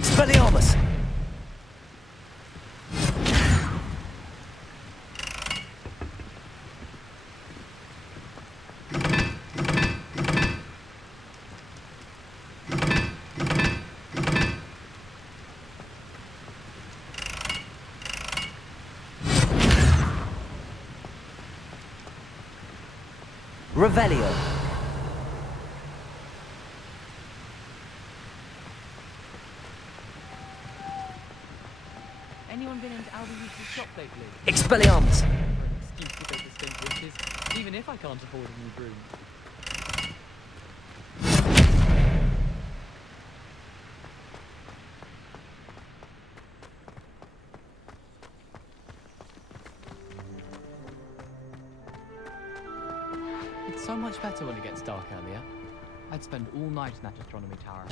Expelliarmus! Revelio. Anyone been into Albius's shop lately? Expelliarmus! Excuse to take the stink dishes, even if I can't afford a new broom. It's so much better when it gets dark earlier. I'd spend all night in that astronomy tower.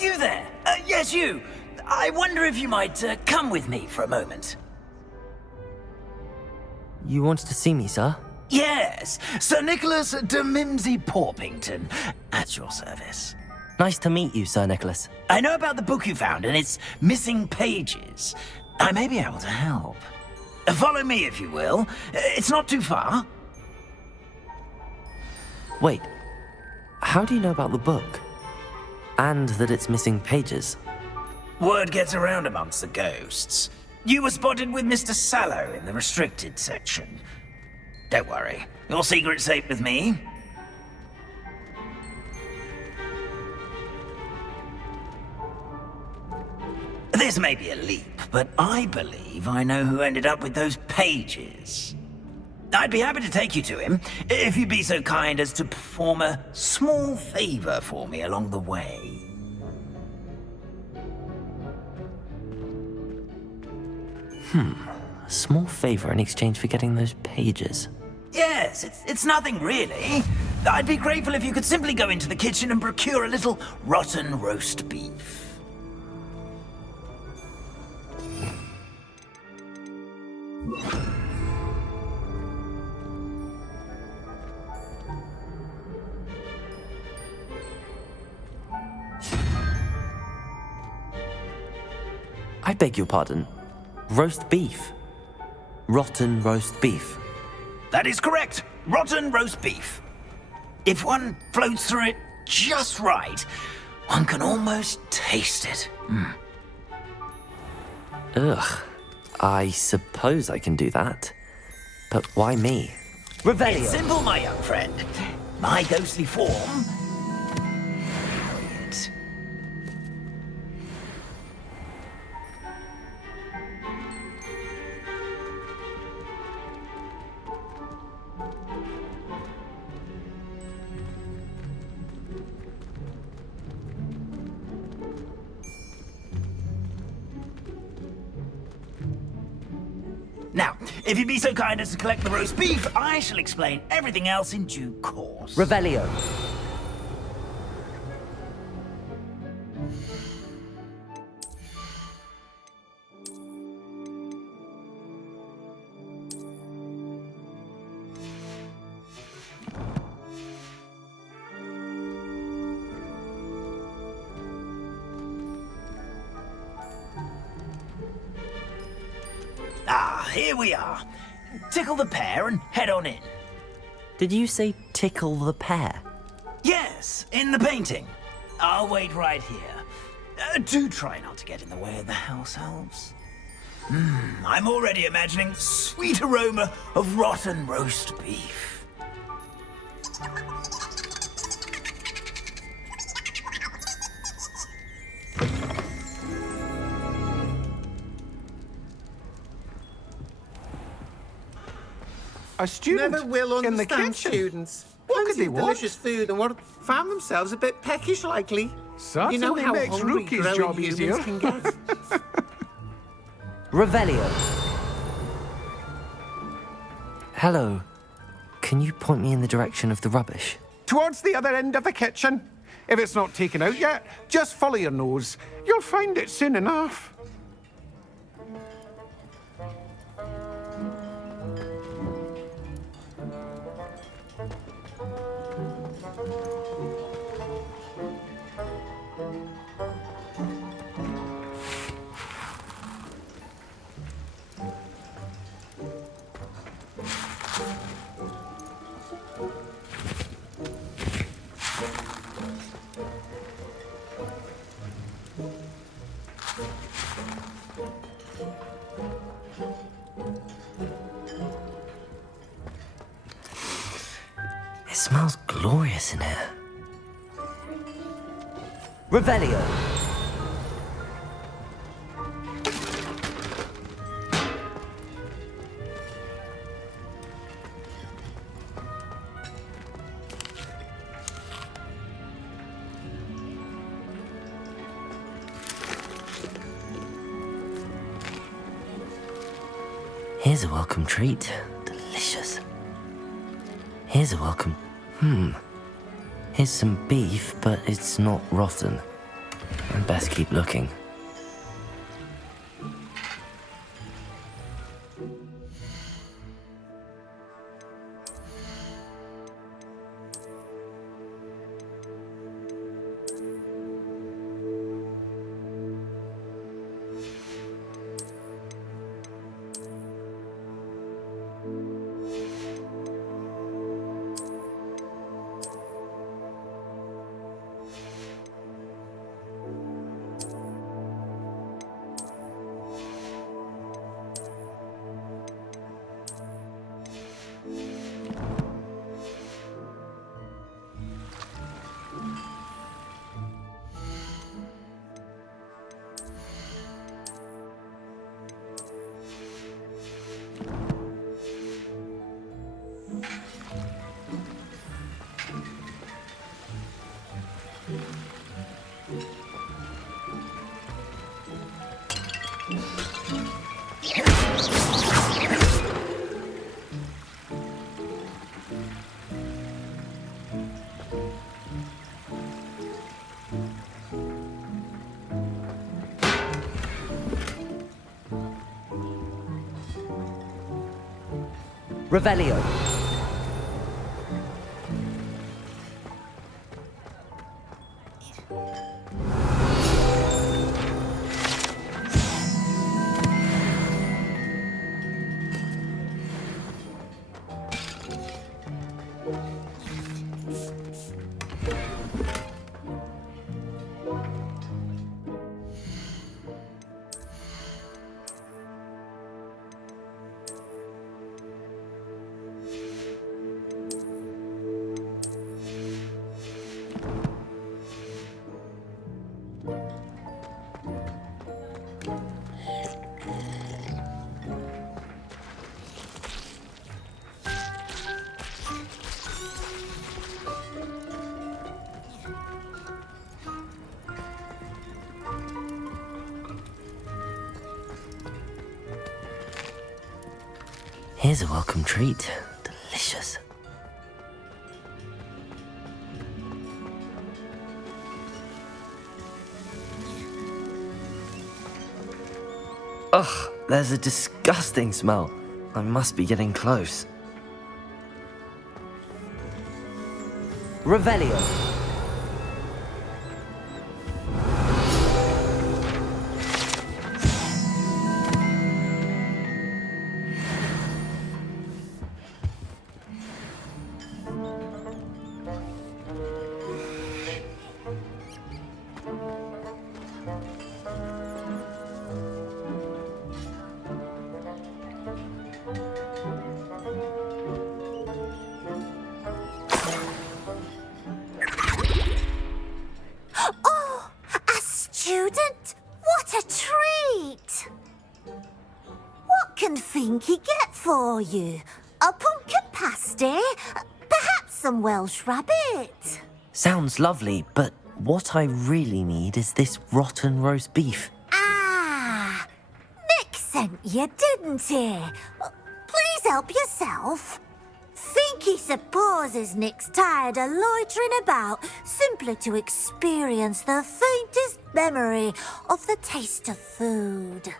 You there? Yes, you. I wonder if you might come with me for a moment. You wanted to see me, sir? Yes, Sir Nicholas de Mimsy Porpington, at your service. Nice to meet you, Sir Nicholas. I know about the book you found and its missing pages. I may be able to help. Follow me, if you will. It's not too far. Wait, how do you know about the book? And that it's missing pages? Word gets around amongst the ghosts. You were spotted with Mr. Sallow in the restricted section. Don't worry, your secret's safe with me. This may be a leap, but I believe I know who ended up with those pages. I'd be happy to take you to him, if you'd be so kind as to perform a small favor for me along the way. A small favor in exchange for getting those pages. Yes, it's nothing really. I'd be grateful if you could simply go into the kitchen and procure a little rotten roast beef. I beg your pardon. Roast beef. Rotten roast beef. That is correct. Rotten roast beef. If one floats through it just right, one can almost taste it. Ugh. I suppose I can do that. But why me? It's Revelio. simple, my young friend. My ghostly form. It. Now, if you'd be so kind as to collect the roast beef, I shall explain everything else in due course. Revelio. Ah, here we are. Tickle the pear and head on in. Did you say tickle the pear? Yes, in the painting. I'll wait right here. Do try not to get in the way of the house elves. I'm already imagining sweet aroma of rotten roast beef. A student Never will in the understand kitchen. students. What fancy they what? delicious food and found themselves a bit peckish, likely. Certainly you know how makes hungry Rookie's growing job humans easier. can get. Revelio. Hello. Can you point me in the direction of the rubbish? Towards the other end of the kitchen. If it's not taken out yet, just follow your nose. You'll find it soon enough. It smells glorious in here. Revelio. Here's a welcome treat. Delicious. Here's a welcome... Here's some beef, but it's not rotten. I'd best keep looking. Revelio. Here's a welcome treat. Delicious. Ugh, there's a disgusting smell. I must be getting close. Revelio. Oh, a student? What a treat! What can Finky get for you? A pumpkin pasty? Perhaps some Welsh rabbit. Sounds lovely, but what I really need is this rotten roast beef. Ah, Nick sent you, didn't he? Please help yourself. Think he supposes Nick's tired of loitering about simply to experience the faintest memory of the taste of food.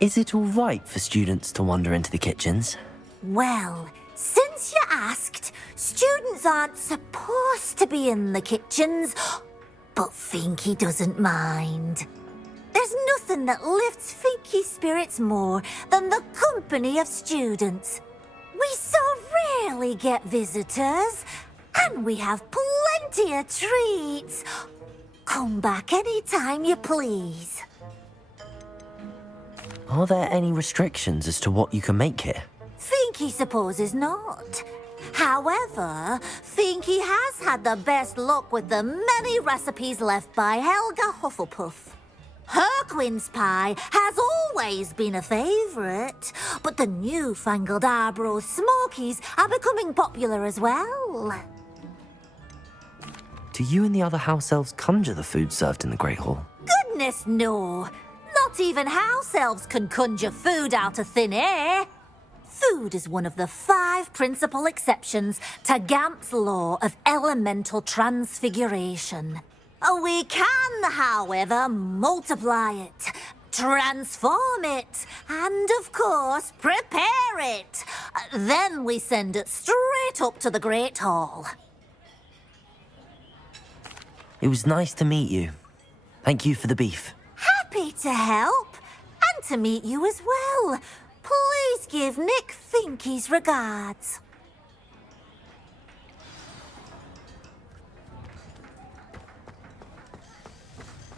Is it all right for students to wander into the kitchens? Well, since you asked, students aren't supposed to be in the kitchens, but Finky doesn't mind. There's nothing that lifts Finky's spirits more than the company of students. We so rarely get visitors, and we have plenty of treats. Come back any time you please. Are there any restrictions as to what you can make here? Finky supposes not. However, Finky has had the best luck with the many recipes left by Helga Hufflepuff. Her quince pie has always been a favourite, but the newfangled Arbroath Smokies are becoming popular as well. Do you and the other house elves conjure the food served in the Great Hall? Goodness no! Not even house elves can conjure food out of thin air. Food is one of the 5 principal exceptions to Gamp's law of elemental transfiguration. We can, however, multiply it, transform it, and, of course, prepare it. Then we send it straight up to the Great Hall. It was nice to meet you. Thank you for the beef. Happy to help, and to meet you as well. Please give Nick Finky's regards.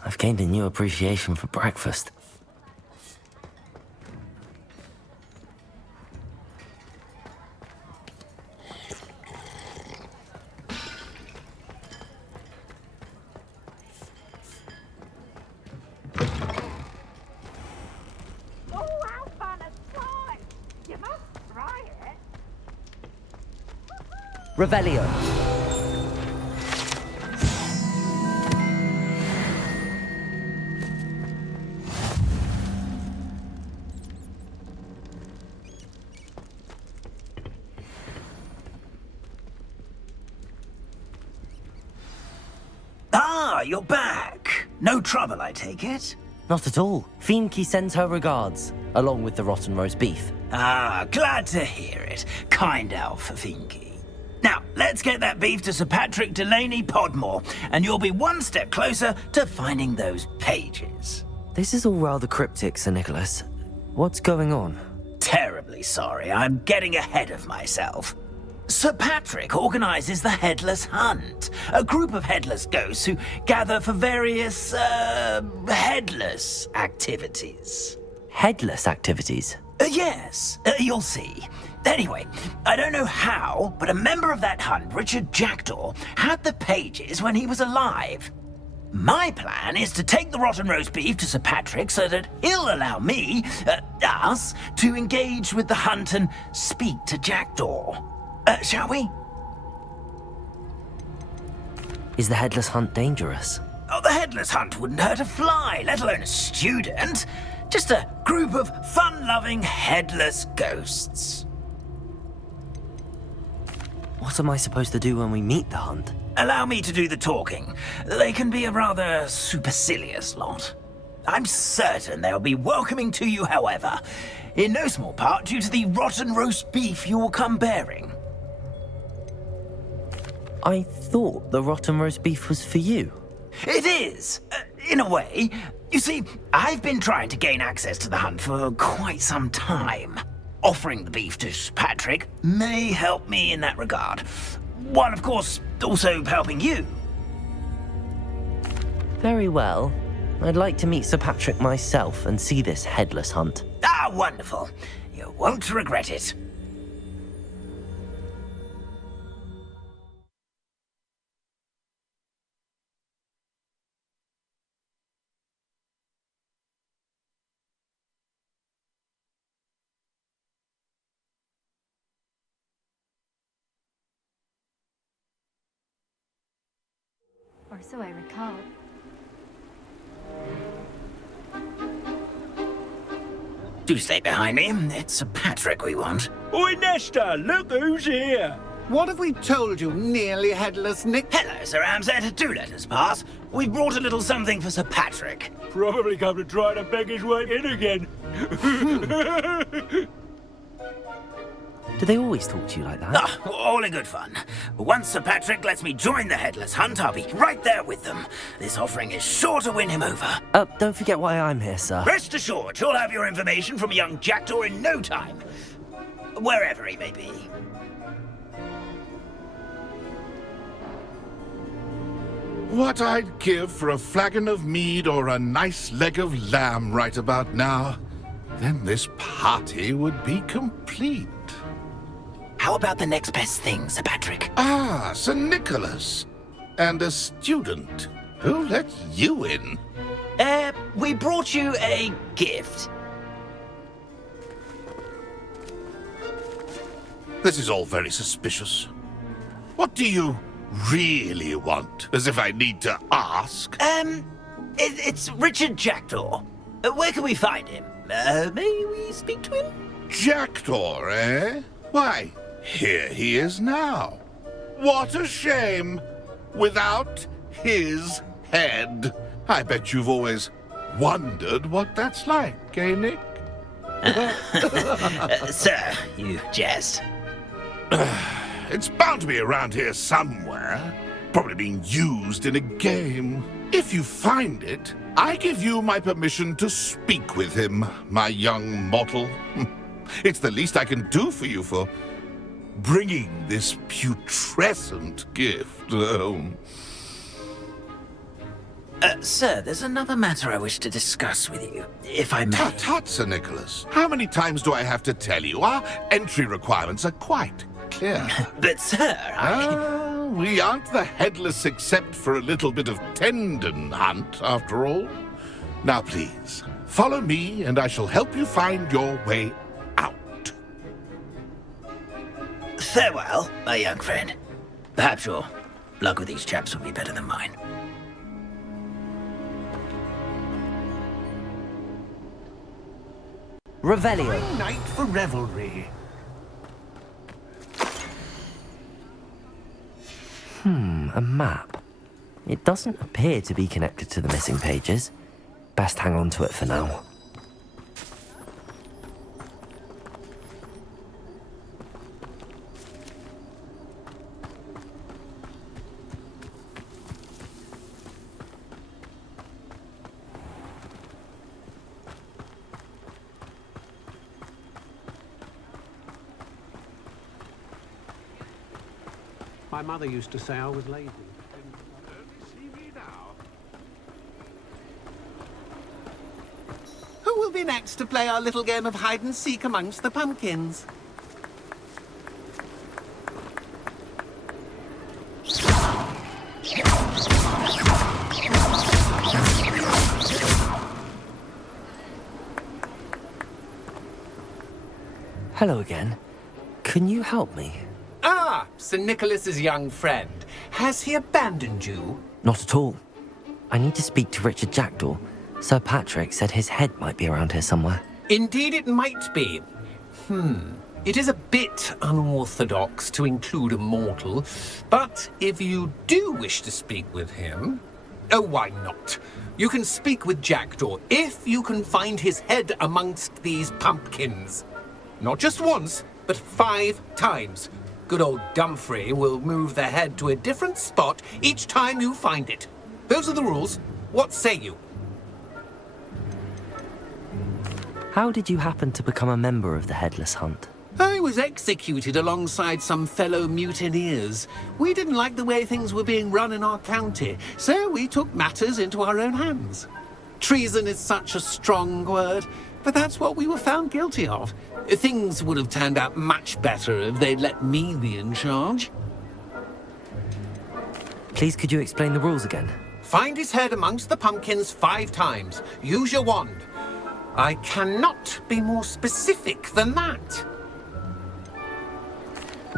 I've gained a new appreciation for breakfast. Revelio. Ah, you're back. No trouble, I take it? Not at all. Finky sends her regards, along with the rotten roast beef. Ah, glad to hear it. Kind elf for Finky. Now, let's get that beef to Sir Patrick Delaney Podmore, and you'll be one step closer to finding those pages. This is all rather cryptic, Sir Nicholas. What's going on? Terribly sorry, I'm getting ahead of myself. Sir Patrick organizes the Headless Hunt, a group of headless ghosts who gather for various, headless activities. Headless activities? Yes, you'll see. Anyway, I don't know how, but a member of that hunt, Richard Jackdaw, had the pages when he was alive. My plan is to take the rotten roast beef to Sir Patrick so that he'll allow me, us, to engage with the hunt and speak to Jackdaw. Shall we? Is the Headless Hunt dangerous? Oh, the Headless Hunt wouldn't hurt a fly, let alone a student. Just a group of fun-loving headless ghosts. What am I supposed to do when we meet the hunt? Allow me to do the talking. They can be a rather supercilious lot. I'm certain they'll be welcoming to you, however, in no small part due to the rotten roast beef you will come bearing. I thought the rotten roast beef was for you. It is, in a way. You see, I've been trying to gain access to the hunt for quite some time. Offering the beef to Patrick may help me in that regard, while of course also helping you. Very well. I'd like to meet Sir Patrick myself and see this Headless Hunt. Ah, wonderful. You won't regret it. Or so I recall. Do stay behind me. It's Sir Patrick we want. Oi, Nesta, look who's here. What have we told you, nearly headless Nick? Hello, Sir Ramsed. Do let us pass. We've brought a little something for Sir Patrick. Probably come to try to beg his way in again. Do they always talk to you like that? Ah, all in good fun. Once Sir Patrick lets me join the Headless Hunt, I'll be right there with them. This offering is sure to win him over. Don't forget why I'm here, sir. Rest assured, you'll have your information from young Jackdaw in no time. Wherever he may be. What I'd give for a flagon of mead or a nice leg of lamb right about now. Then this party would be complete. How about the next best thing, Sir Patrick? Ah, Sir Nicholas. And a student. Who let you in? We brought you a gift. This is all very suspicious. What do you really want? As if I need to ask. It's Richard Jackdaw. Where can we find him? May we speak to him? Jackdaw, eh? Why, here he is now. What a shame. Without his head. I bet you've always wondered what that's like, eh, Nick? Sir, you jest. It's bound to be around here somewhere. Probably being used in a game. If you find it, I give you my permission to speak with him, my young mortal. It's the least I can do for you for bringing this putrescent gift home. Sir, there's another matter I wish to discuss with you, if I may. Tut, tut, Sir Nicholas. How many times do I have to tell you? Our entry requirements are quite clear. But, sir, We aren't the headless except for a little bit of tendon hunt, after all. Now, please, follow me and I shall help you find your way out. Farewell, my young friend. Perhaps your luck with these chaps will be better than mine. Revelio. Night for revelry. A map. It doesn't appear to be connected to the missing pages. Best hang on to it for now. My mother used to say I was lazy. Who will be next to play our little game of hide and seek amongst the pumpkins? Hello again. Can you help me? Ah, Sir Nicholas's young friend. Has he abandoned you? Not at all. I need to speak to Richard Jackdaw. Sir Patrick said his head might be around here somewhere. Indeed it might be. It is a bit unorthodox to include a mortal, but if you do wish to speak with him... Oh, why not? You can speak with Jackdaw if you can find his head amongst these pumpkins. Not just once, but 5 times. Good old Dumfrey will move the head to a different spot each time you find it. Those are the rules. What say you? How did you happen to become a member of the Headless Hunt? I was executed alongside some fellow mutineers. We didn't like the way things were being run in our county, so we took matters into our own hands. Treason is such a strong word, but that's what we were found guilty of. Things would have turned out much better if they'd let me be in charge. Please, could you explain the rules again? Find his head amongst the pumpkins 5 times. Use your wand. I cannot be more specific than that.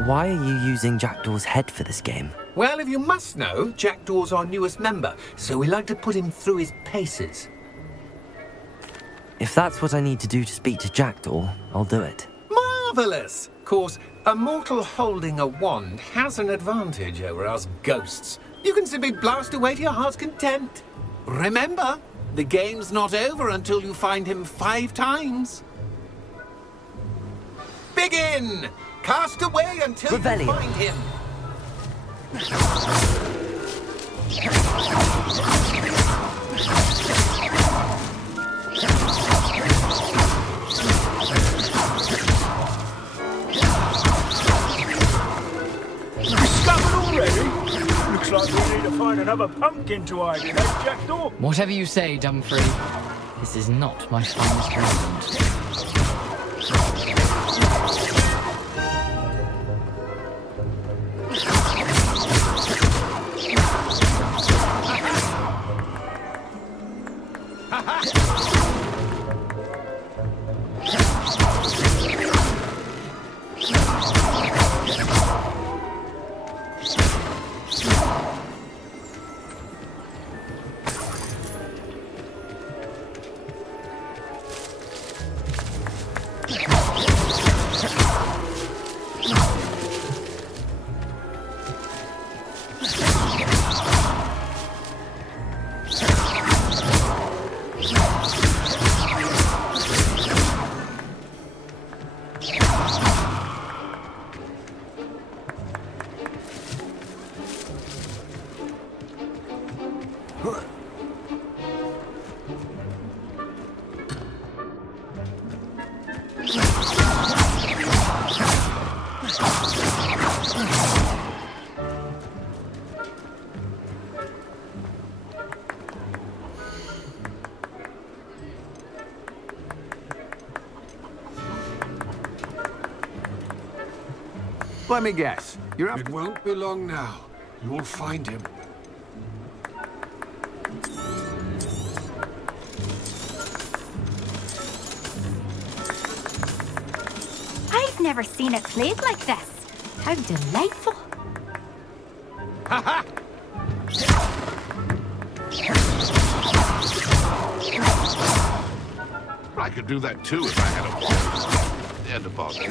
Why are you using Jackdaw's head for this game? Well, if you must know, Jackdaw's our newest member, so we like to put him through his paces. If that's what I need to do to speak to Jackdaw, I'll do it. Marvellous! Of course, a mortal holding a wand has an advantage over us ghosts. You can simply blast away to your heart's content. Remember, the game's not over until you find him 5 times. Begin! Cast away until Revelio. you find him. Discovered already? Looks like we need to find another pumpkin to hide in, eh, Jackdaw? Whatever you say, Dumfrey. This is not my finest round. Let me guess. You're It won't be long now. You'll find him. I've never seen it played like this. How delightful. I could do that too if I had a wand. And a bottle.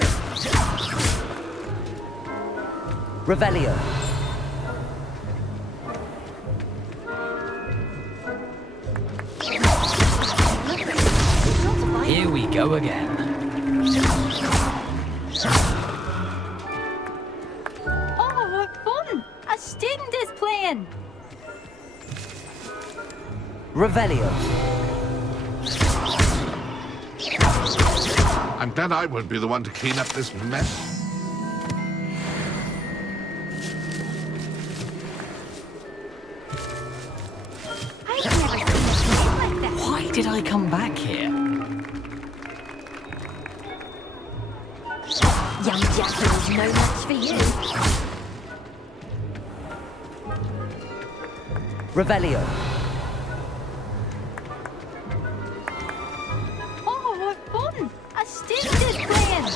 Revelio. Here we go again. Oh, what fun! A student is playing. Revelio. I'm glad I won't be the one to clean up this mess. I've never seen it played like this. Why did I come back here? Young Jackal is no match for you. Revelio. Oh, what fun! A student is playing.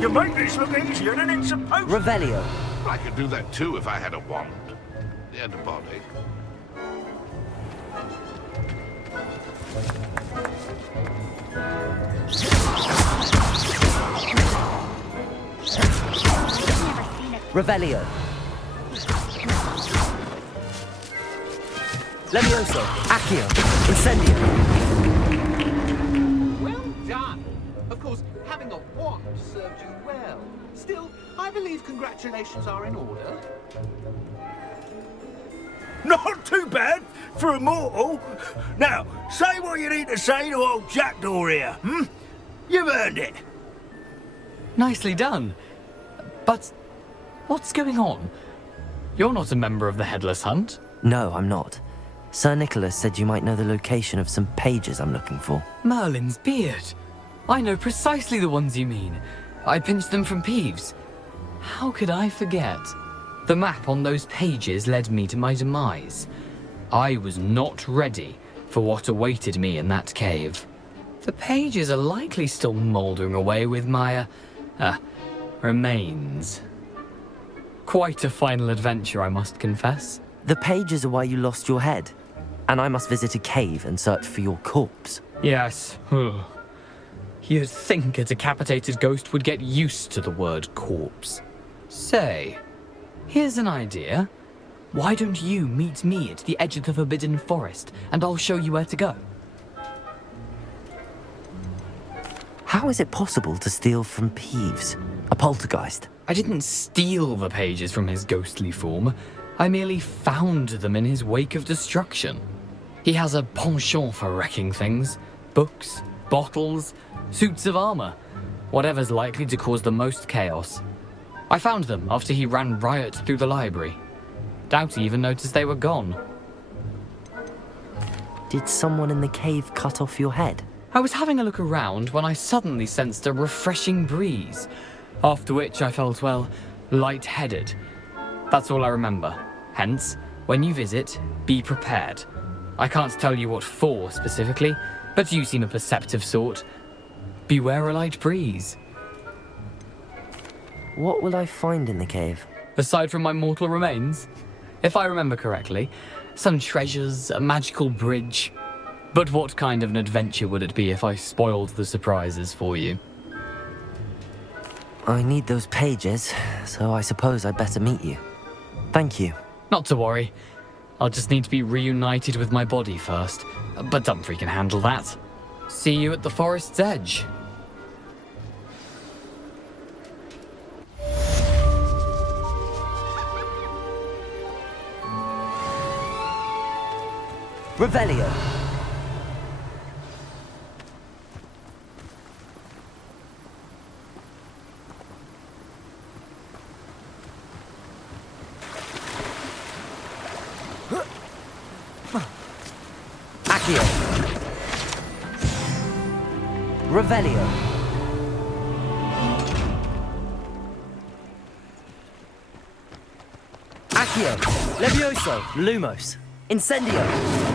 You make this look easier than it's supposed to. Revelio. I could do that too if I had a wand. And a body. Revelio. Levioso. Accio. Incendio. Well done. Of course, having a wand served you well. Still, I believe congratulations are in order. Not too bad for a mortal. Now, say what you need to say to old Jackdaw here, hmm? You've earned it. Nicely done. But what's going on? You're not a member of the Headless Hunt. No, I'm not. Sir Nicholas said you might know the location of some pages I'm looking for. Merlin's beard. I know precisely the ones you mean. I pinched them from Peeves. How could I forget? The map on those pages led me to my demise. I was not ready for what awaited me in that cave. The pages are likely still mouldering away with my, Remains. Quite a final adventure, I must confess. The pages are why you lost your head, and I must visit a cave and search for your corpse. Yes. You'd think a decapitated ghost would get used to the word corpse. Say, here's an idea. Why don't you meet me at the edge of the Forbidden Forest, and I'll show you where to go? How is it possible to steal from Peeves, a poltergeist? I didn't steal the pages from his ghostly form. I merely found them in his wake of destruction. He has a penchant for wrecking things. Books, bottles, suits of armor. Whatever's likely to cause the most chaos. I found them after he ran riot through the library. Doubt he even noticed they were gone. Did someone in the cave cut off your head? I was having a look around when I suddenly sensed a refreshing breeze, after which I felt, well, lightheaded. That's all I remember. Hence, when you visit, be prepared. I can't tell you what for specifically, but you seem a perceptive sort. Beware a light breeze. What will I find in the cave? Aside from my mortal remains, if I remember correctly, some treasures, a magical bridge. But what kind of an adventure would it be if I spoiled the surprises for you? I need those pages, so I suppose I'd better meet you. Thank you. Not to worry. I'll just need to be reunited with my body first. But Dumfries can handle that. See you at the forest's edge. Revelio. Accio. Revelio. Accio. Levioso. Lumos. Incendio.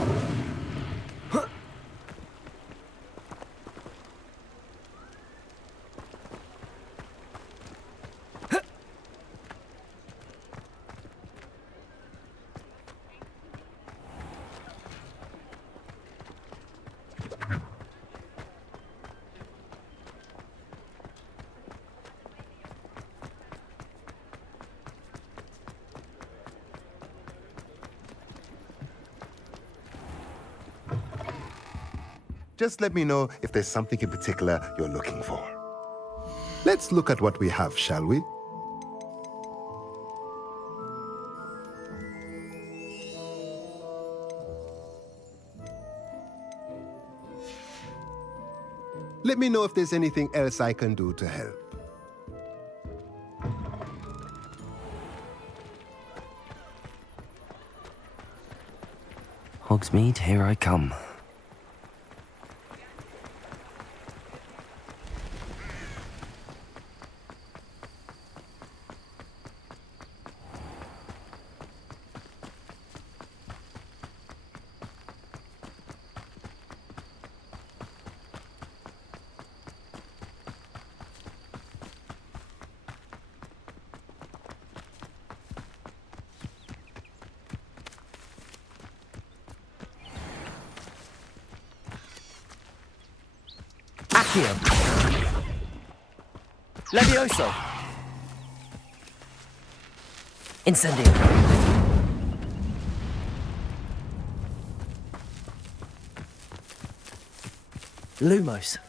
Just let me know if there's something in particular you're looking for. Let's look at what we have, shall we? Let me know if there's anything else I can do to help. Hogsmeade, here I come. Accio. Levioso. Incendio. Lumos.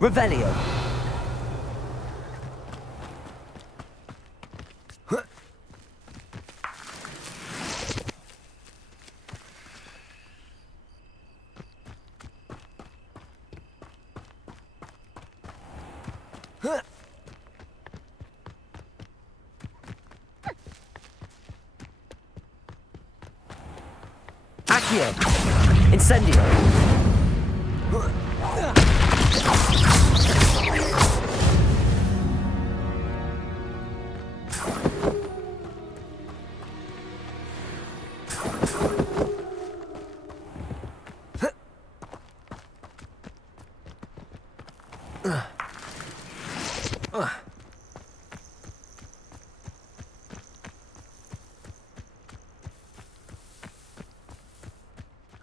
Revelio. Accio. Incendio.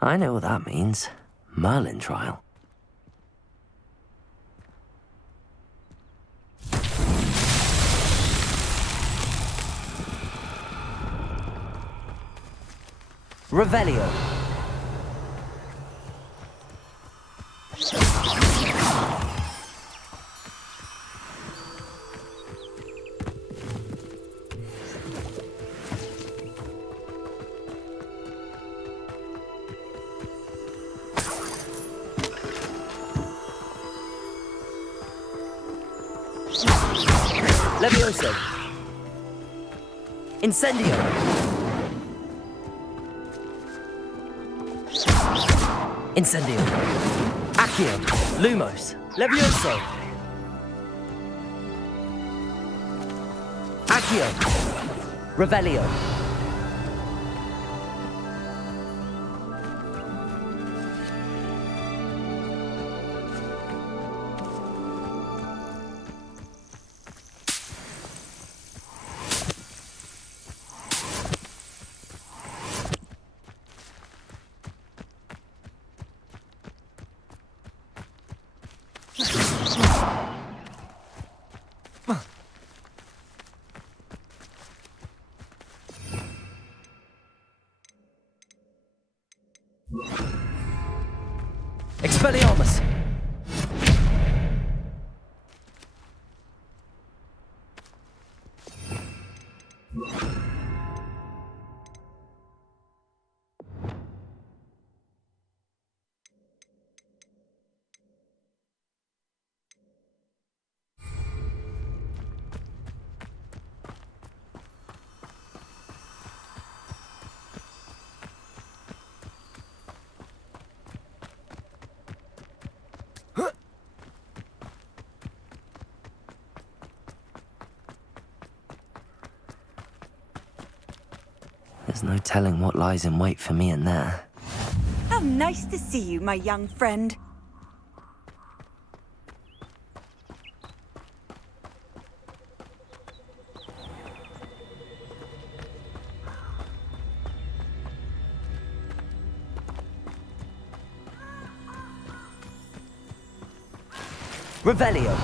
I know what that means. Merlin trial. Revelio. Levioso. Incendio. Incendio. Accio. Lumos. Levioso. Accio. Revelio. Expelliarmus! There's no telling what lies in wait for me in there. How nice to see you, my young friend. Revelio.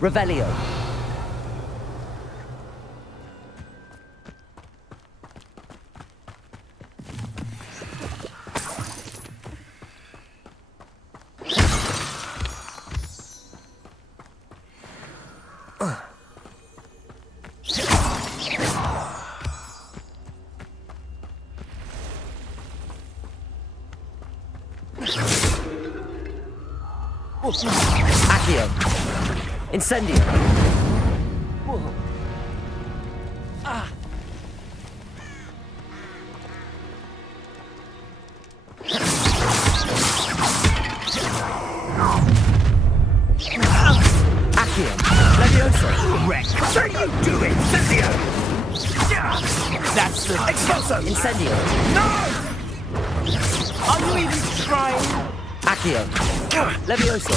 Revelio. Accio. Incendio. Whoa. Ah. Accio. Levioso. Correct. What are you doing, Incendio? That's the Expulso. Incendio. No! Are you even trying? Accio. Levioso.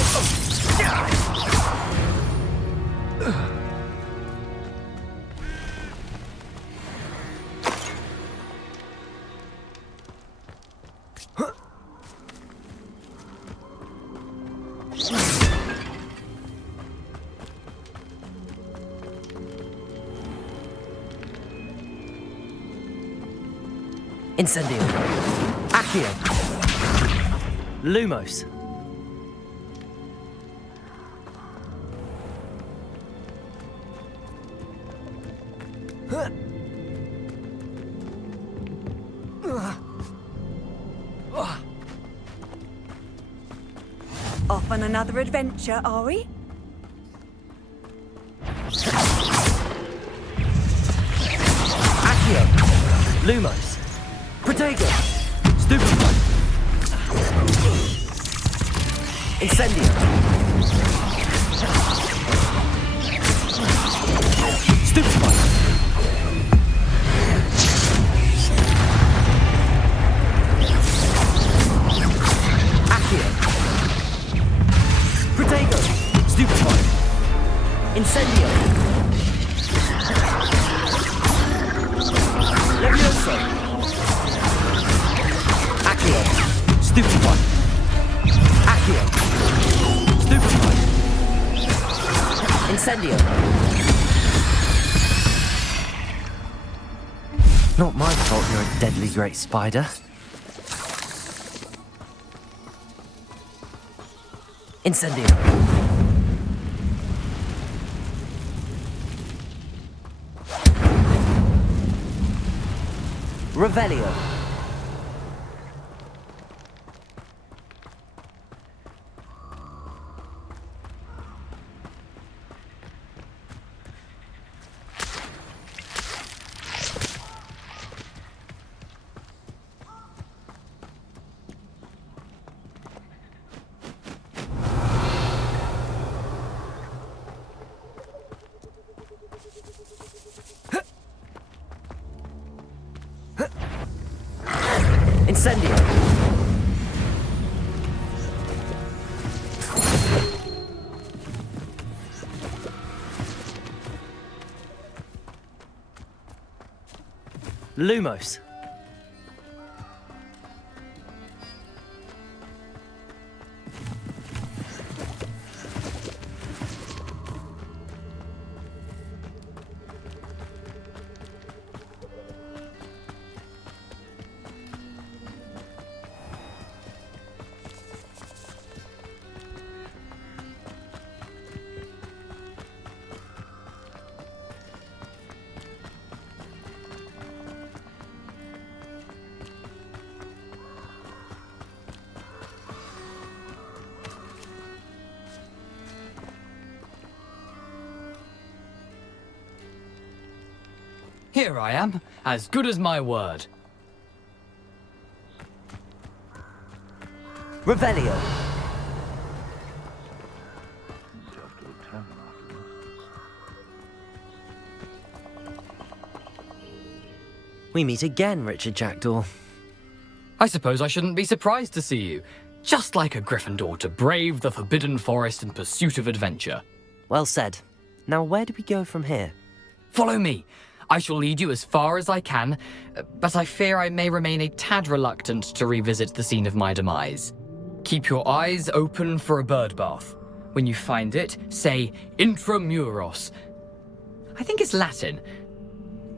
Incendio. Accio. Lumos. Off on another adventure, are we? Accio! Lumos! Protego! Stupefy! Incendio! Stupefy! Accio! Protego! Stupefy! Incendio! Levioso! Accio! Stupefy! Accio! Stupefy! Incendio! Not my fault you're a deadly great spider. Incendio! Revelio! Incendio! Lumos! Here I am, as good as my word. Revelio! We meet again, Richard Jackdaw. I suppose I shouldn't be surprised to see you. Just like a Gryffindor to brave the Forbidden Forest in pursuit of adventure. Well said. Now where do we go from here? Follow me. I shall lead you as far as I can, but I fear I may remain a tad reluctant to revisit the scene of my demise. Keep your eyes open for a bird bath. When you find it, say intramuros. I think it's Latin.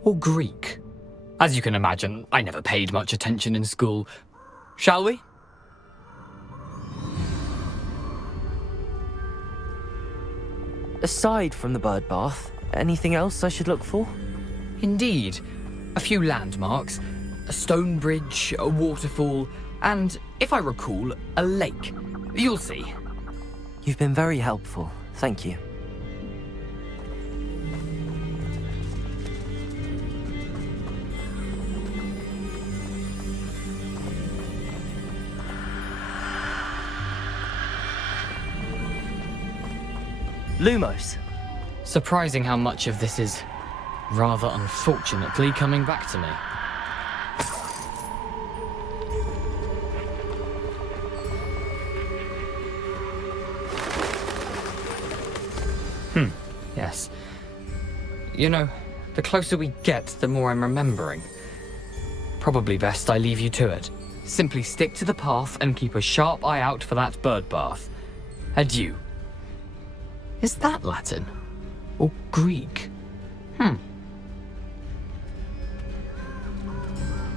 Or Greek. As you can imagine, I never paid much attention in school. Shall we? Aside from the bird bath, anything else I should look for? Indeed. A few landmarks, a stone bridge, a waterfall, and, if I recall, a lake. You'll see. You've been very helpful. Thank you. Lumos. Surprising how much of this is, rather unfortunately, coming back to me. Yes. You know, the closer we get, the more I'm remembering. Probably best I leave you to it. Simply stick to the path and keep a sharp eye out for that bird bath. Adieu. Is that Latin? Or Greek?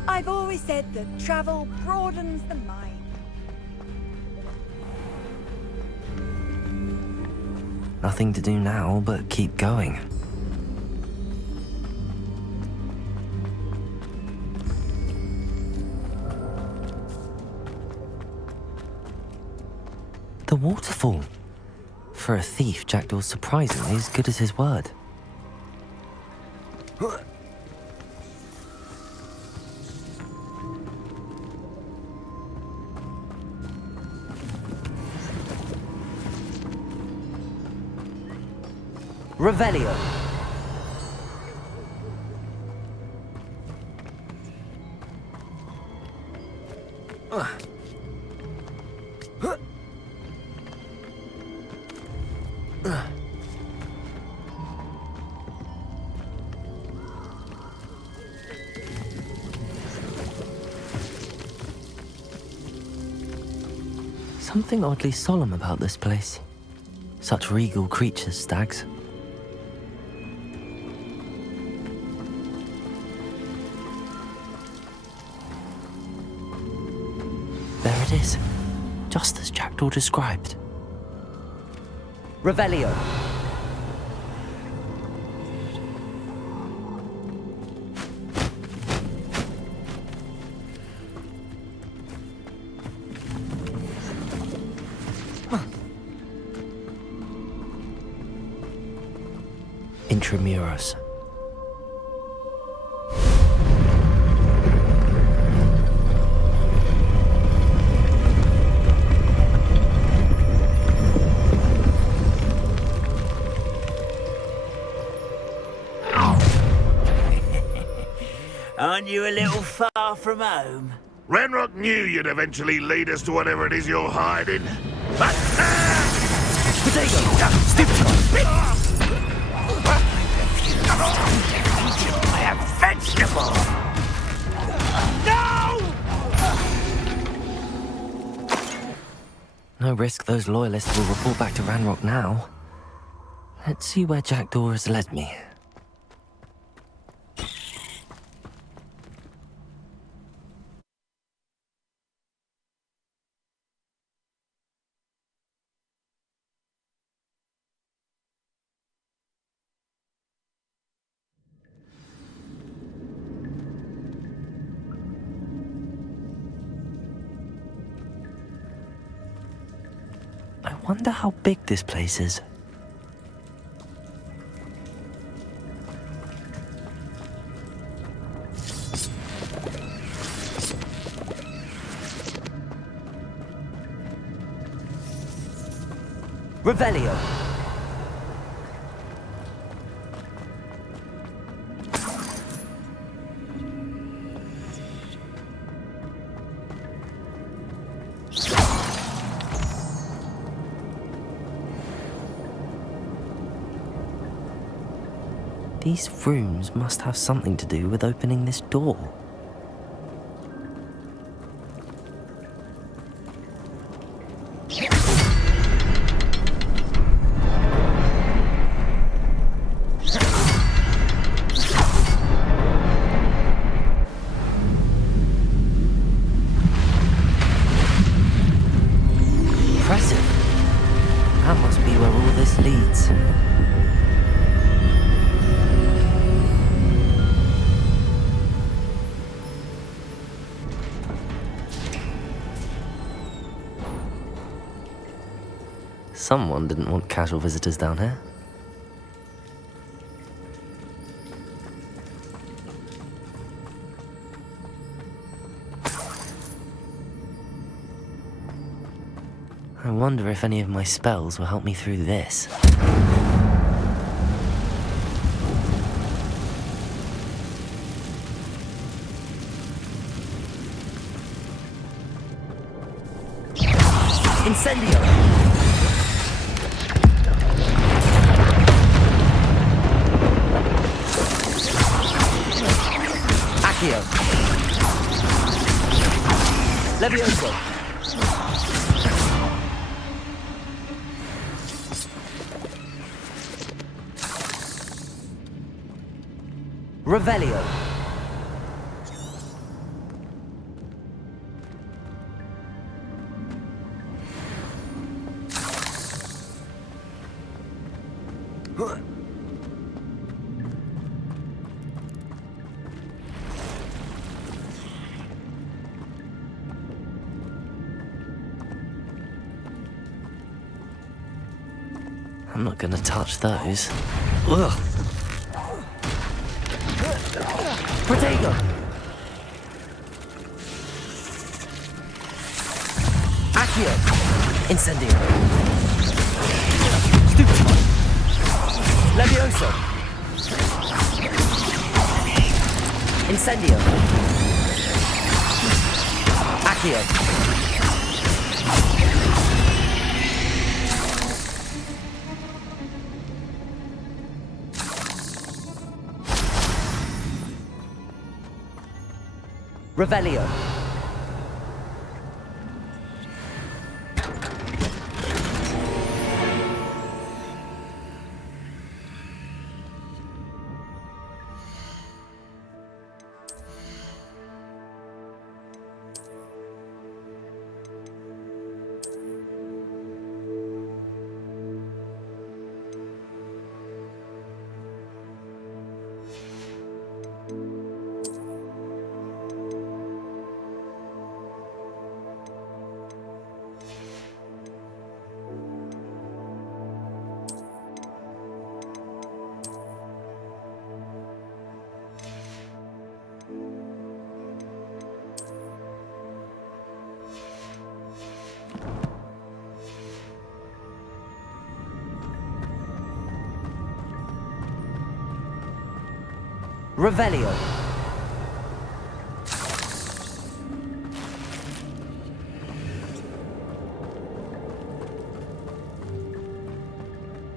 I've always said that travel broadens the mind. Nothing to do now but keep going. The waterfall. For a thief, Jackdaw's surprisingly as good as his word. Revelio. Something oddly solemn about this place. Such regal creatures, stags. There it is, just as Jackdaw described. Revelio. Intramuros. Aren't you a little far from home? Ranrock knew you'd eventually lead us to whatever it is you're hiding. Potato! Stupid! I am vegetable! No risk those loyalists will report back to Ranrock now. Let's see where Jackdaw has led me. I wonder how big this place is. Revelio. These rooms must have something to do with opening this door. Impressive. That must be where all this leads. Someone didn't want casual visitors down here. I wonder if any of my spells will help me through this. Incendio. Accio. Levioso. Revelio. I'm not gonna touch those. Ugh. Protego! Accio! Incendio! Stupefy! Levioso! Incendio! Accio! Revelio. Revelio.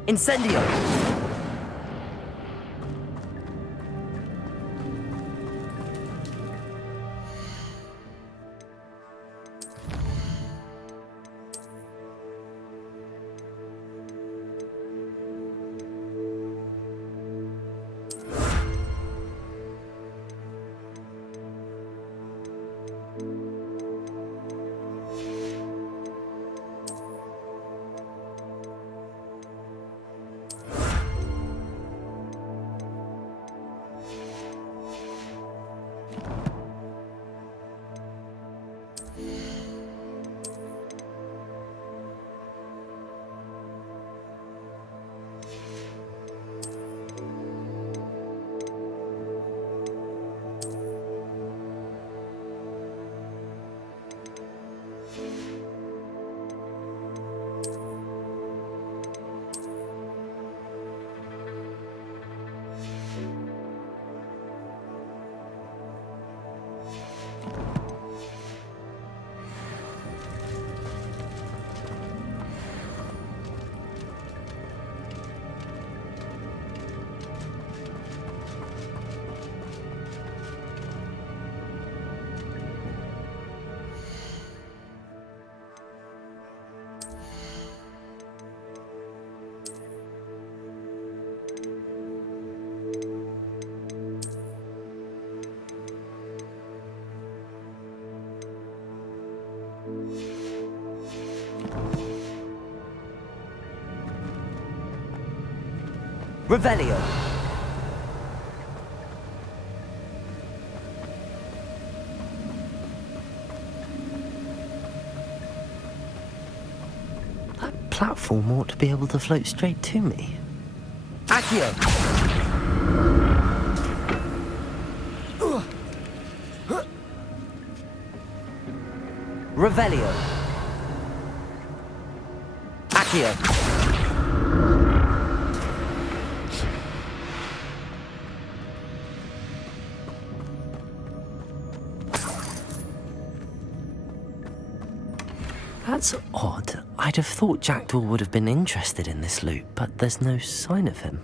Incendio. Revelio. That platform ought to be able to float straight to me. Accio. Revelio. Accio. That's odd. I'd have thought Jackdaw would have been interested in this loot, but there's no sign of him.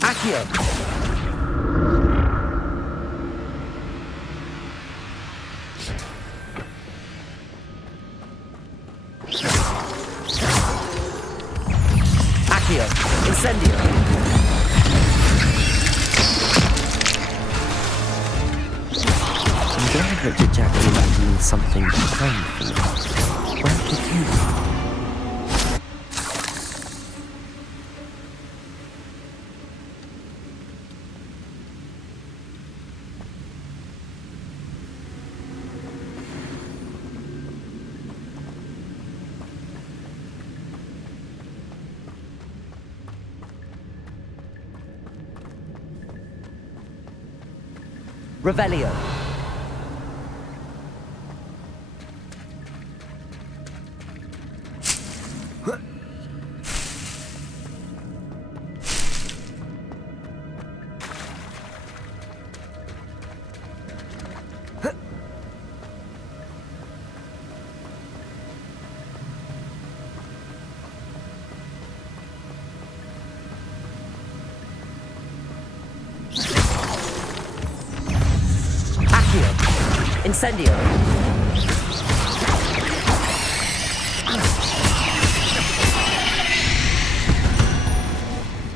Accio. Accio. Incendio. I'm glad Richard Jackson imagined something to play for me. Where did you? Revelio. Incendio.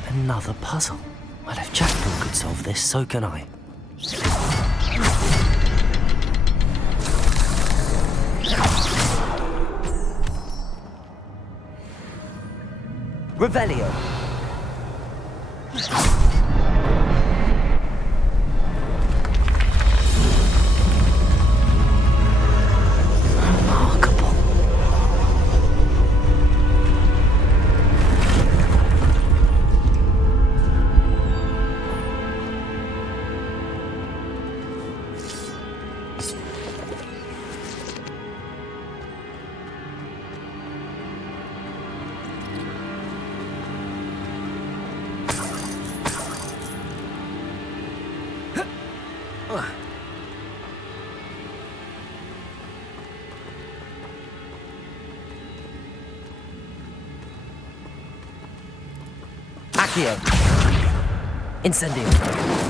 Another puzzle. Well, if Jackdaw could solve this, so can I. Revelio. Accio. Incendio.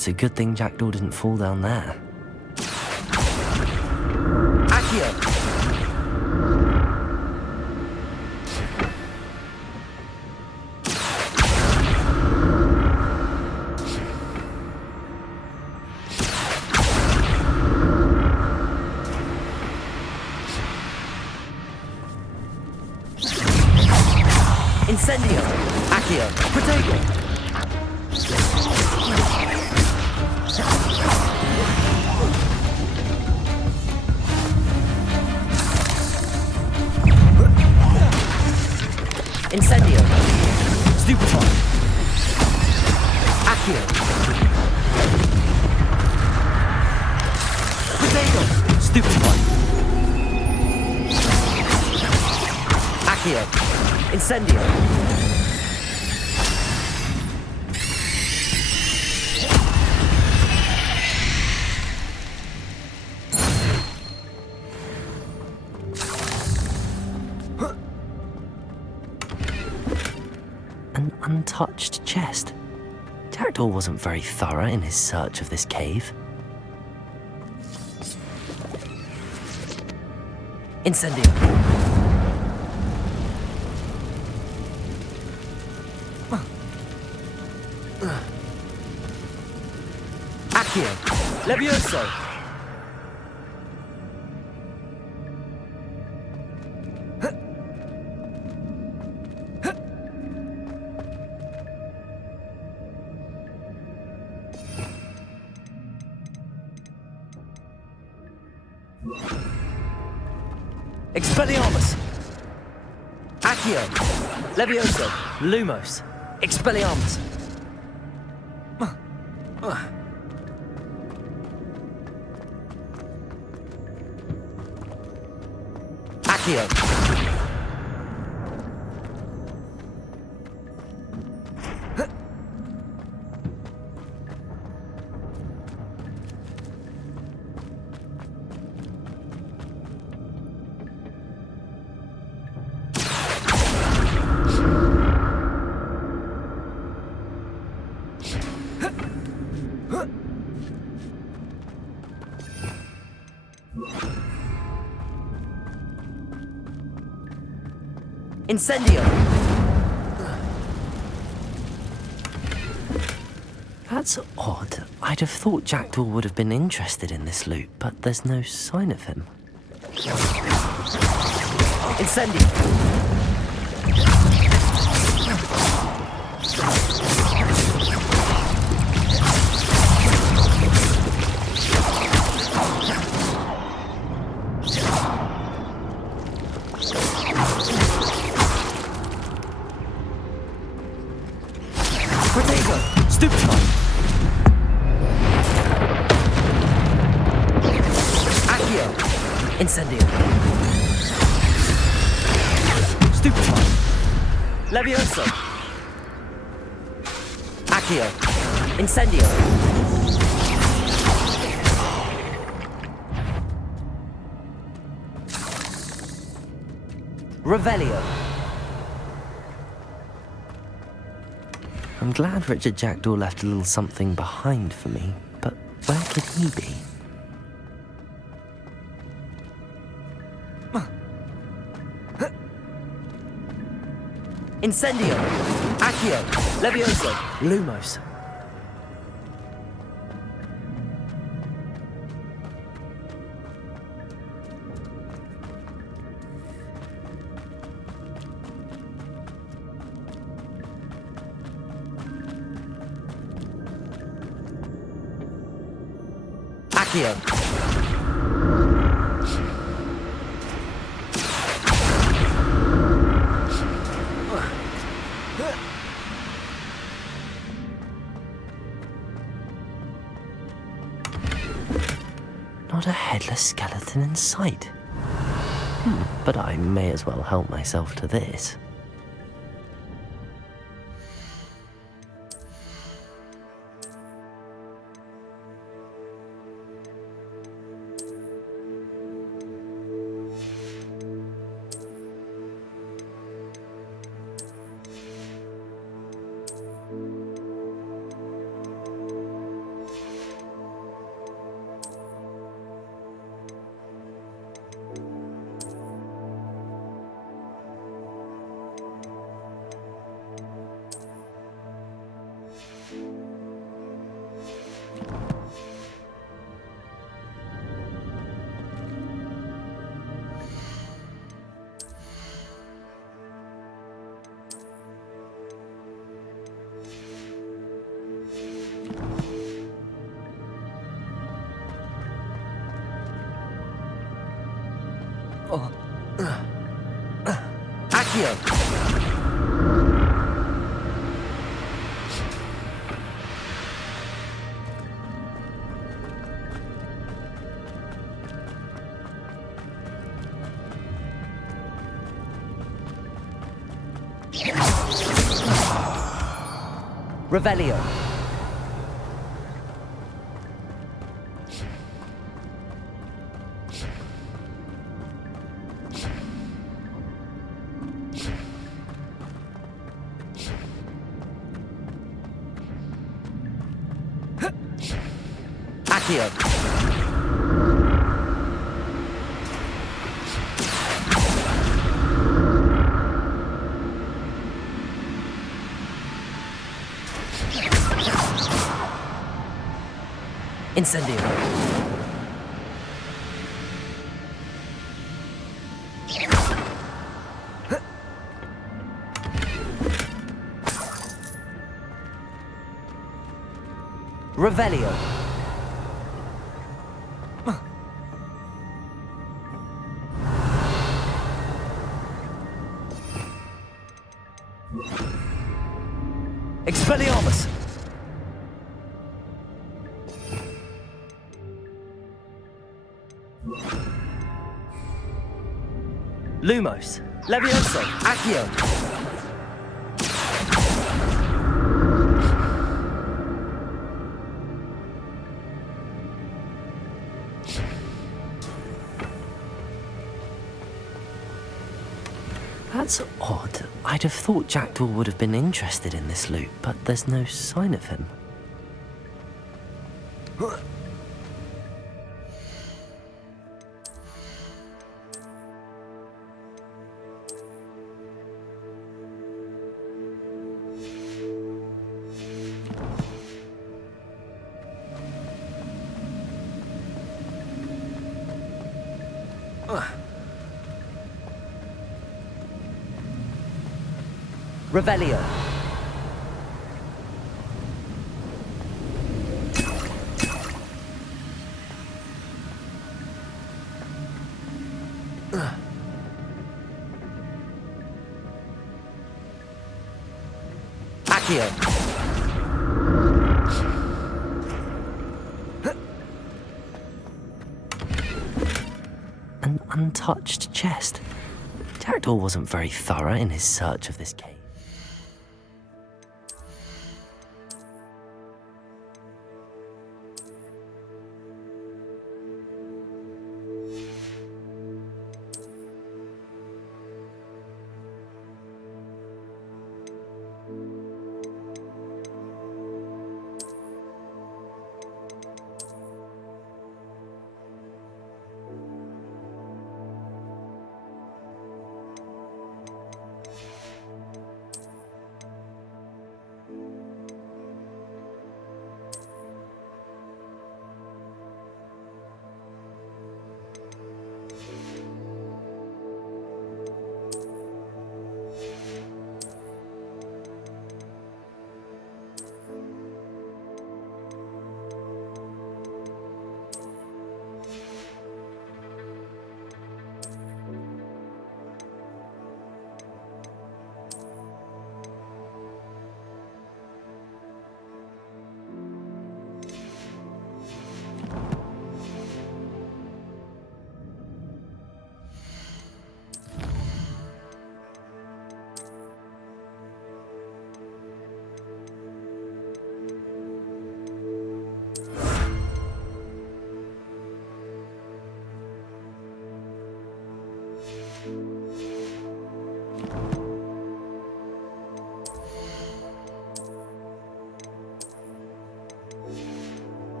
It's a good thing Jackdaw didn't fall down there. Accio. Incendio. Accio. Protego. Incendio. Stupefy. Accio. Protego. Stupefy. Accio. Incendio. An untouched chest. Jackdaw wasn't very thorough in his search of this cave. Incendio. Accio. Levioso. Expelliarmus! Accio! Levioso! Lumos! Expelliarmus! Accio! Incendio! That's odd. I'd have thought Jackdaw would have been interested in this loot, but there's no sign of him. Incendio! Protego! Stupefy! Accio! Incendio! Stupefy! Levioso! Accio! Incendio! Revelio! I'm glad Richard Jackdaw left a little something behind for me, but where could he be? Incendio! Accio! Levioso! Lumos! Accio! Not a headless skeleton in sight. But I may as well help myself to this. Accio! Revelio! Accio! Incendio! Revelio! Expelliarmus! Lumos! Levioso! Accio! That's odd. I'd have thought Jackdaw would have been interested in this loot, but there's no sign of him. Revelio. Accio. An untouched chest. Jackdaw wasn't very thorough in his search of this cave.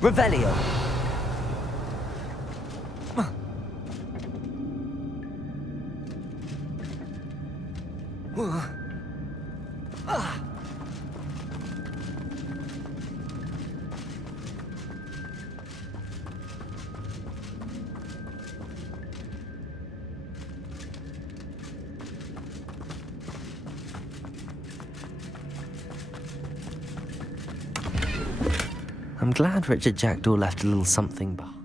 Revelio. I'm glad Richard Jackdaw left a little something behind.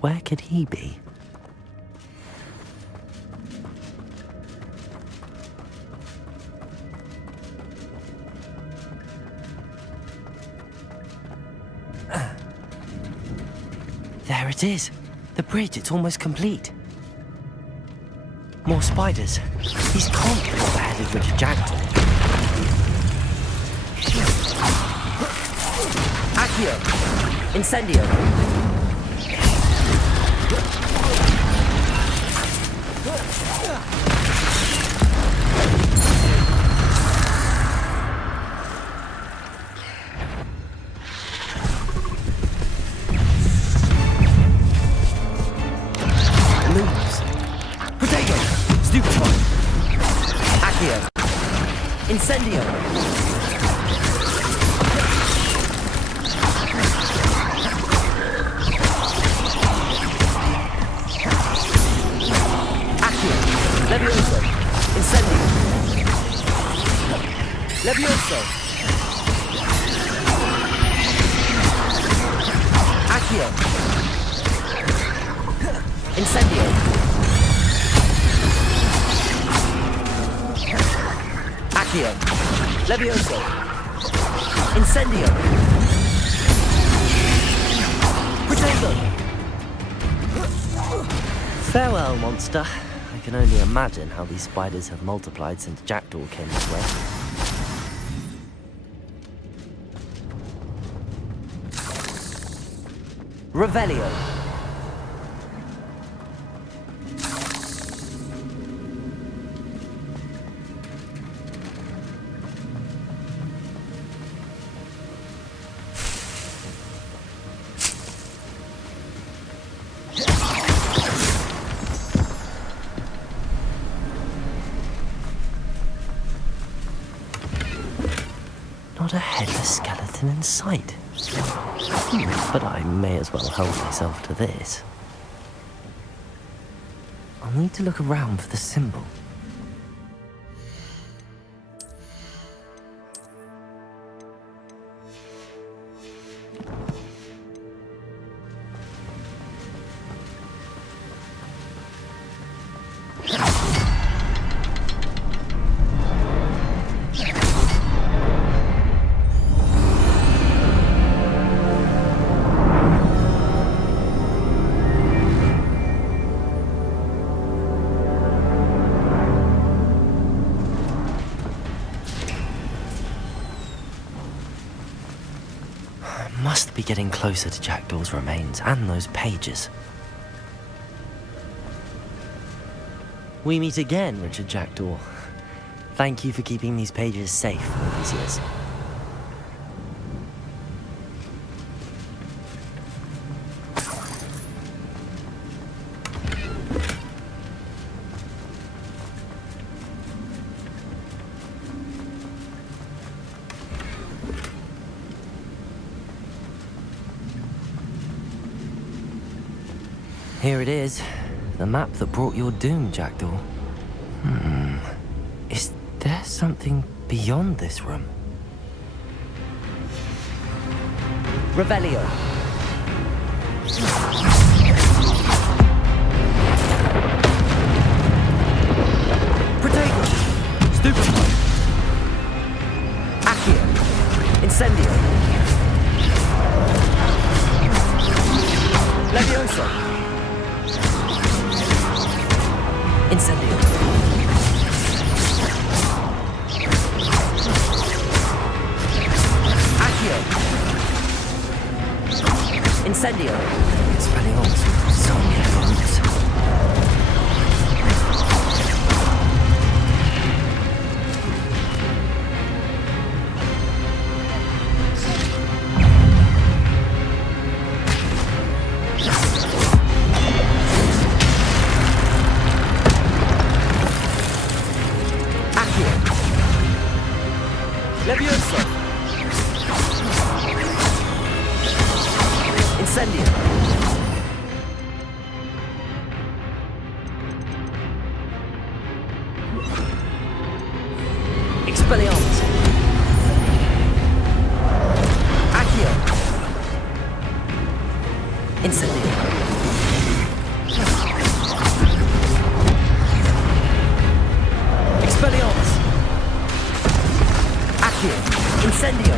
Where could he be? There it is. The bridge, it's almost complete. More spiders. These can't get as bad as Richard Jackdaw. Accio. Incendio. Lumos. Protego! Stupefy! Accio! Incendio! Accio! Levioso! Incendio! Levioso! Accio! Incendio! Accio! Levioso! Incendio! Protego! Farewell, monster. I can only imagine how these spiders have multiplied since Jackdaw came this way. Revelio. Not a headless skeleton in sight. But I may as well hold myself to this. I'll need to look around for the symbol. Must be getting closer to Jackdaw's remains and those pages. We meet again, Richard Jackdaw. Thank you for keeping these pages safe all these years. Here it is, the map that brought your doom, Jackdaw. Is there something beyond this room? Revelio. Protego. Stupefy. Accio. Incendio. Levioso. Incendio. Accio. Incendio. Expelliarmus. Somniferous. Levioso! Incendio! Expelliarmus! Accio! Incendio! Expelliarmus! Accio! Incendio!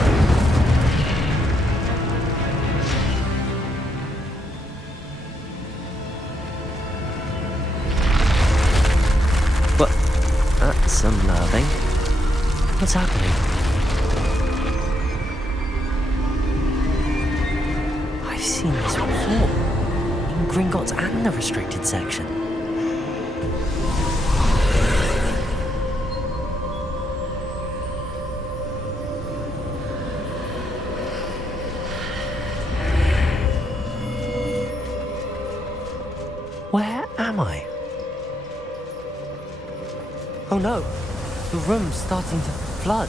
Well, that's unnerving. What's happening? I've seen this before. In Gringotts and the restricted section. Where am I? Oh no, the room's starting to flood.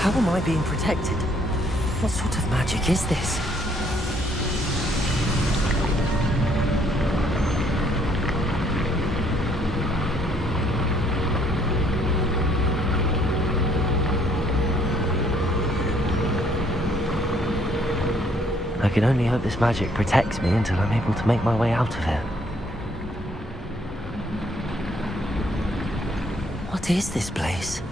How am I being protected? What sort of magic is this? I can only hope this magic protects me until I'm able to make my way out of here. What is this place?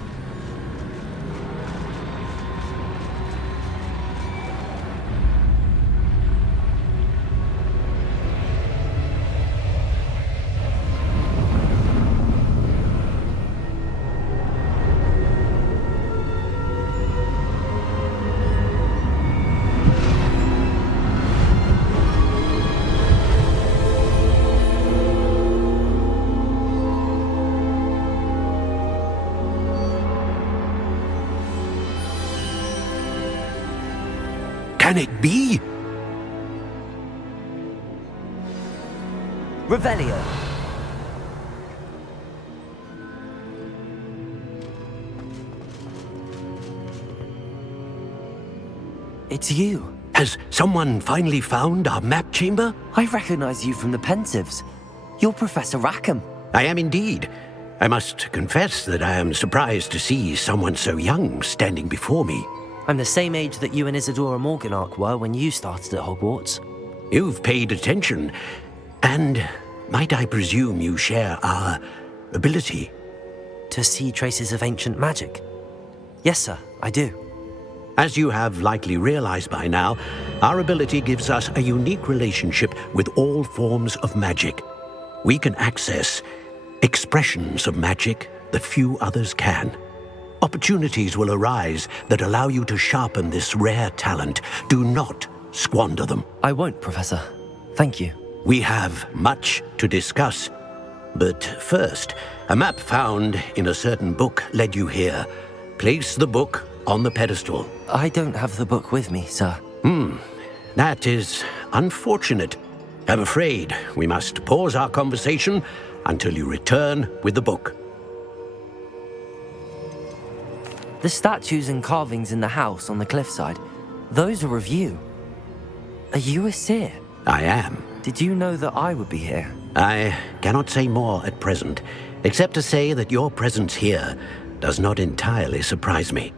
Can it be? Revelio. It's you. Has someone finally found our map chamber? I recognize you from the Pensives. You're Professor Rackham. I am indeed. I must confess that I am surprised to see someone so young standing before me. I'm the same age that you and Isadora Morganach were when you started at Hogwarts. You've paid attention, and might I presume you share our ability? To see traces of ancient magic? Yes, sir, I do. As you have likely realized by now, our ability gives us a unique relationship with all forms of magic. We can access expressions of magic that few others can. Opportunities will arise that allow you to sharpen this rare talent. Do not squander them. I won't, Professor. Thank you. We have much to discuss. But first, a map found in a certain book led you here. Place the book on the pedestal. I don't have the book with me, sir. That is unfortunate. I'm afraid we must pause our conversation until you return with the book. The statues and carvings in the house on the cliffside, those are of you. Are you a seer? I am. Did you know that I would be here? I cannot say more at present, except to say that your presence here does not entirely surprise me.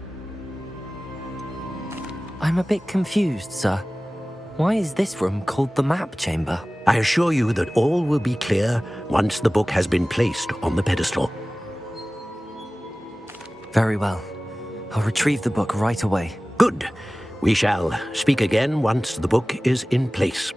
I'm a bit confused, sir. Why is this room called the map chamber? I assure you that all will be clear once the book has been placed on the pedestal. Very well. I'll retrieve the book right away. Good. We shall speak again once the book is in place.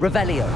Revelio.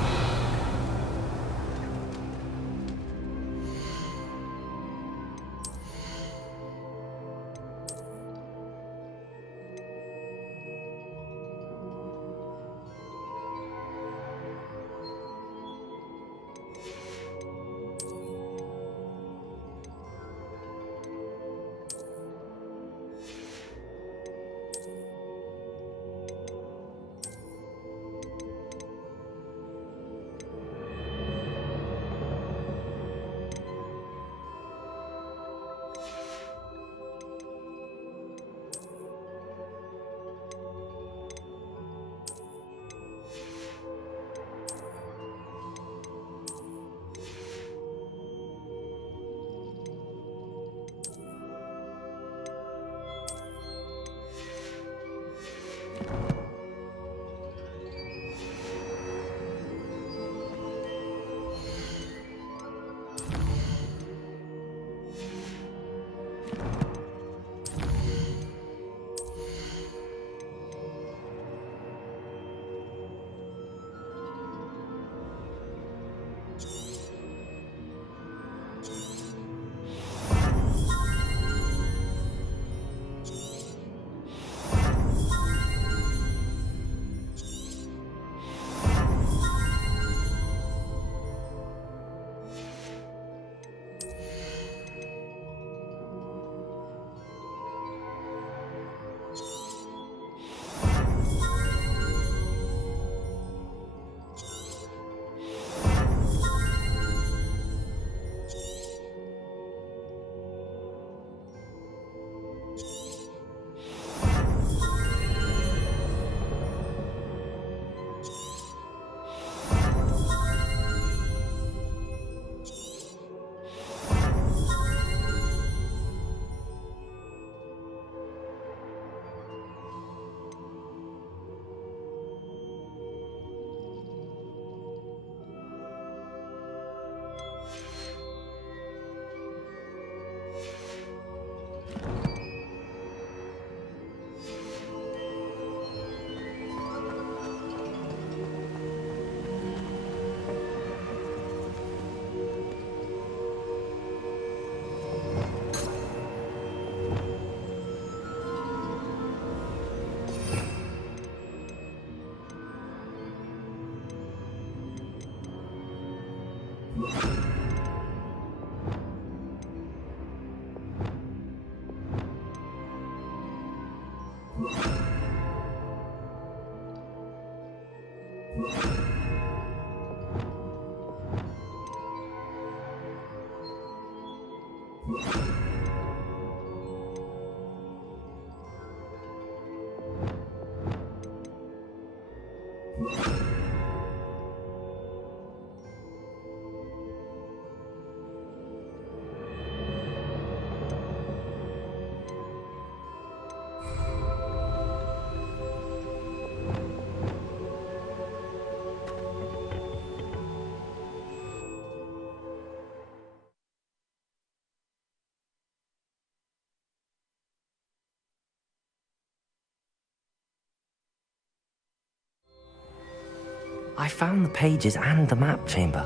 I found the pages and the map chamber.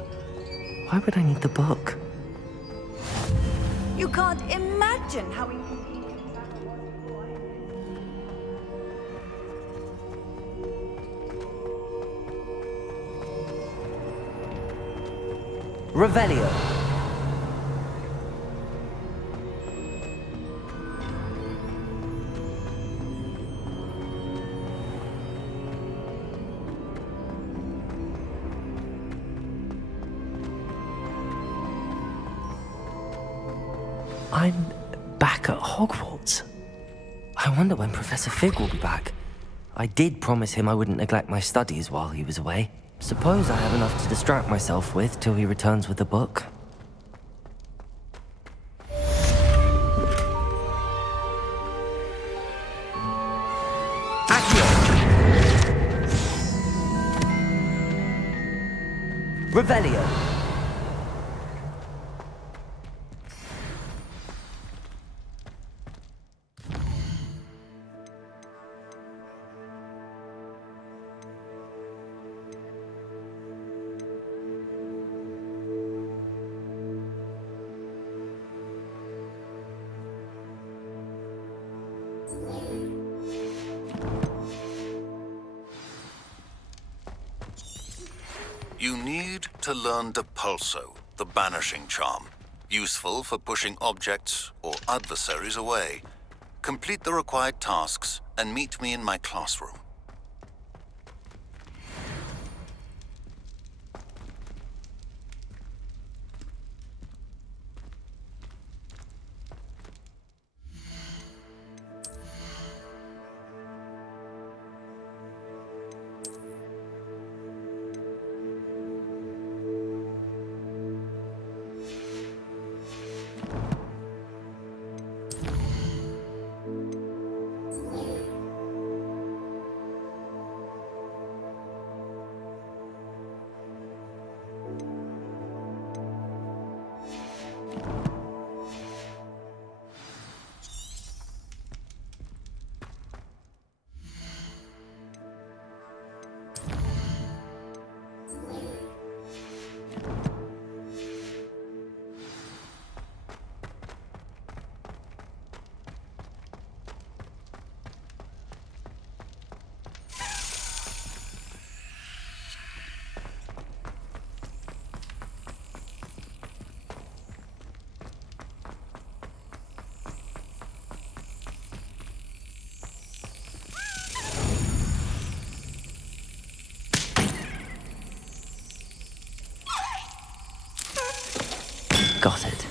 Why would I need the book? You can't imagine how inconvenient travel was before. Revelio. I'm back at Hogwarts. I wonder when Professor Fig will be back. I did promise him I wouldn't neglect my studies while he was away. Suppose I have enough to distract myself with till he returns with the book. Accio! Revelio. You need to learn Depulso, the banishing charm. Useful for pushing objects or adversaries away. Complete the required tasks and meet me in my classroom. Got it.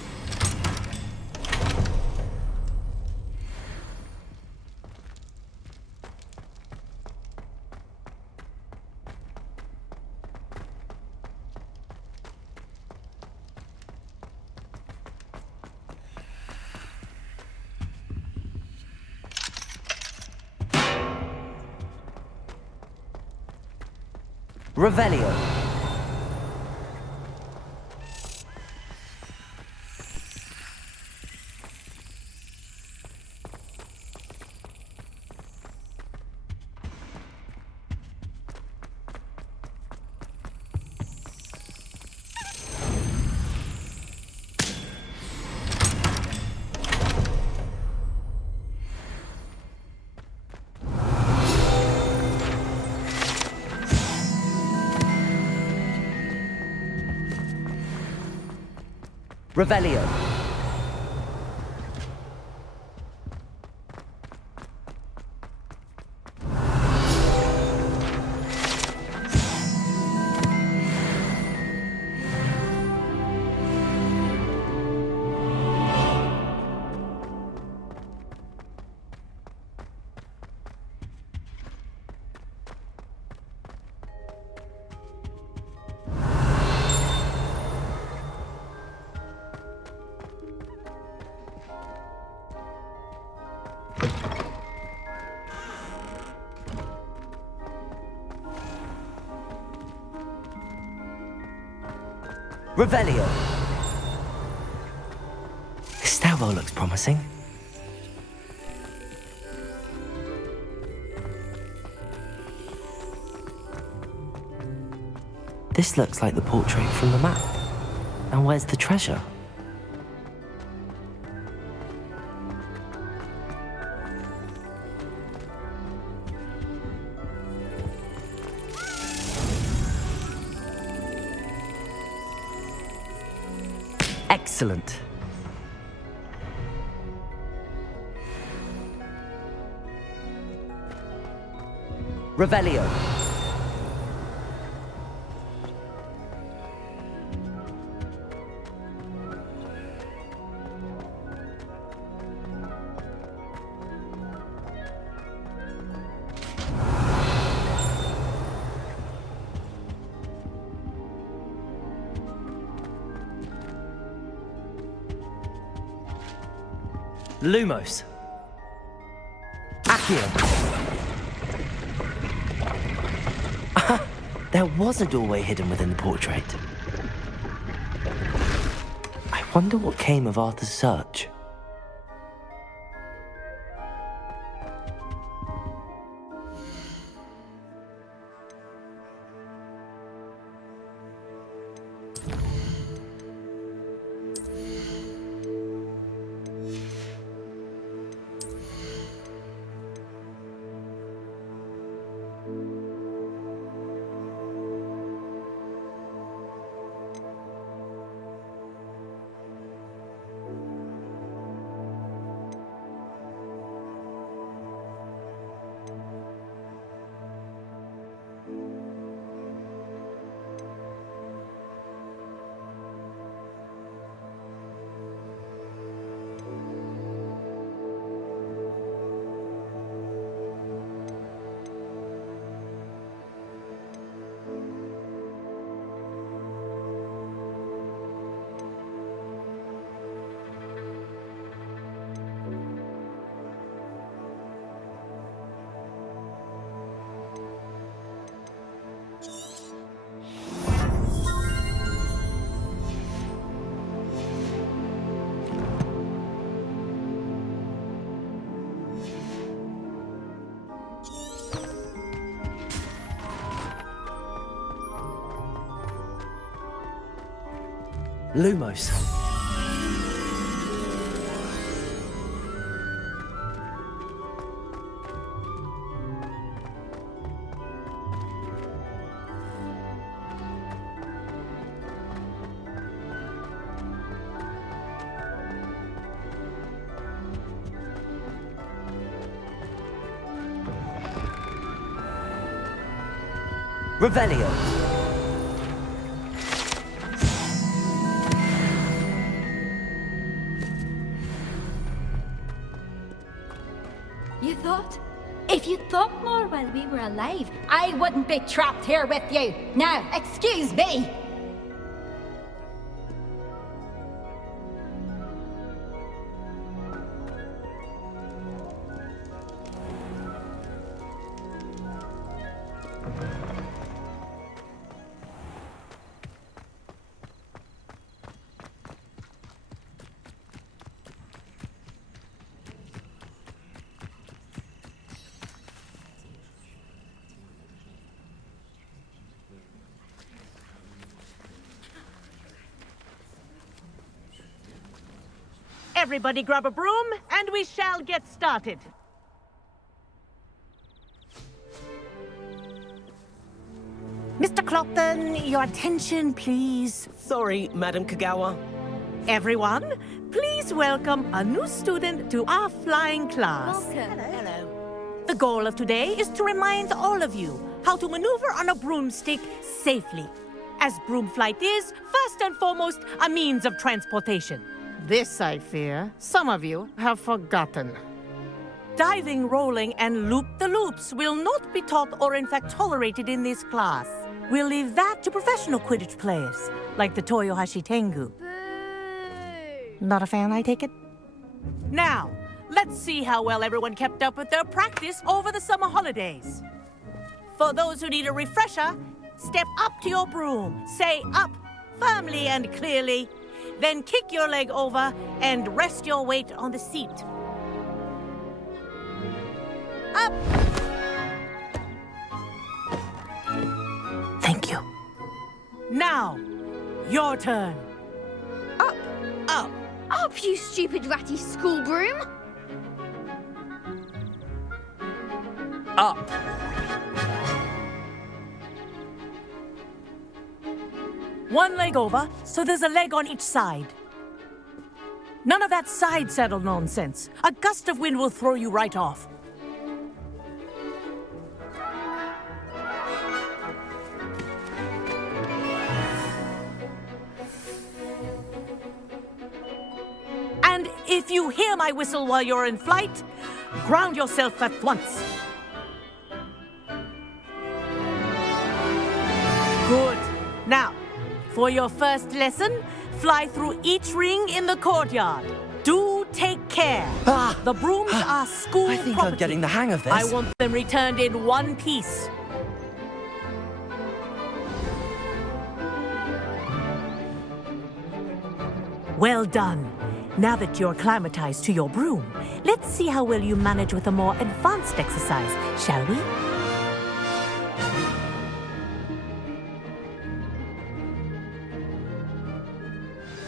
Revelio. Revelio. Revelio. This stairwell looks promising. This looks like the portrait from the map. And where's the treasure? Excellent. Revelio. Lumos. Accio. There was a doorway hidden within the portrait. I wonder what came of Arthur's search. Lumos. Revelio. You thought? If you thought more while we were alive, I wouldn't be trapped here with you. Now, excuse me. Everybody grab a broom, and we shall get started. Mr. Clopton, your attention, please. Sorry, Madam Kagawa. Everyone, please welcome a new student to our flying class. Hello. The goal of today is to remind all of you how to maneuver on a broomstick safely, as broom flight is, first and foremost, a means of transportation. This, I fear, some of you have forgotten. Diving, rolling, and loop-the-loops will not be taught or in fact tolerated in this class. We'll leave that to professional Quidditch players, like the Toyohashi Tengu. Not a fan, I take it? Now, let's see how well everyone kept up with their practice over the summer holidays. For those who need a refresher, step up to your broom, say up firmly and clearly, then kick your leg over and rest your weight on the seat. Up! Thank you. Now, your turn. Up, up, up, you stupid ratty school broom! Up. One leg over, so there's a leg on each side. None of that side saddle nonsense. A gust of wind will throw you right off. And if you hear my whistle while you're in flight, ground yourself at once. Good. Now, for your first lesson, fly through each ring in the courtyard. Do take care. The brooms are school I think property. I'm getting the hang of this. I want them returned in one piece. Well done. Now that you're acclimatized to your broom, let's see how well you manage with a more advanced exercise, shall we?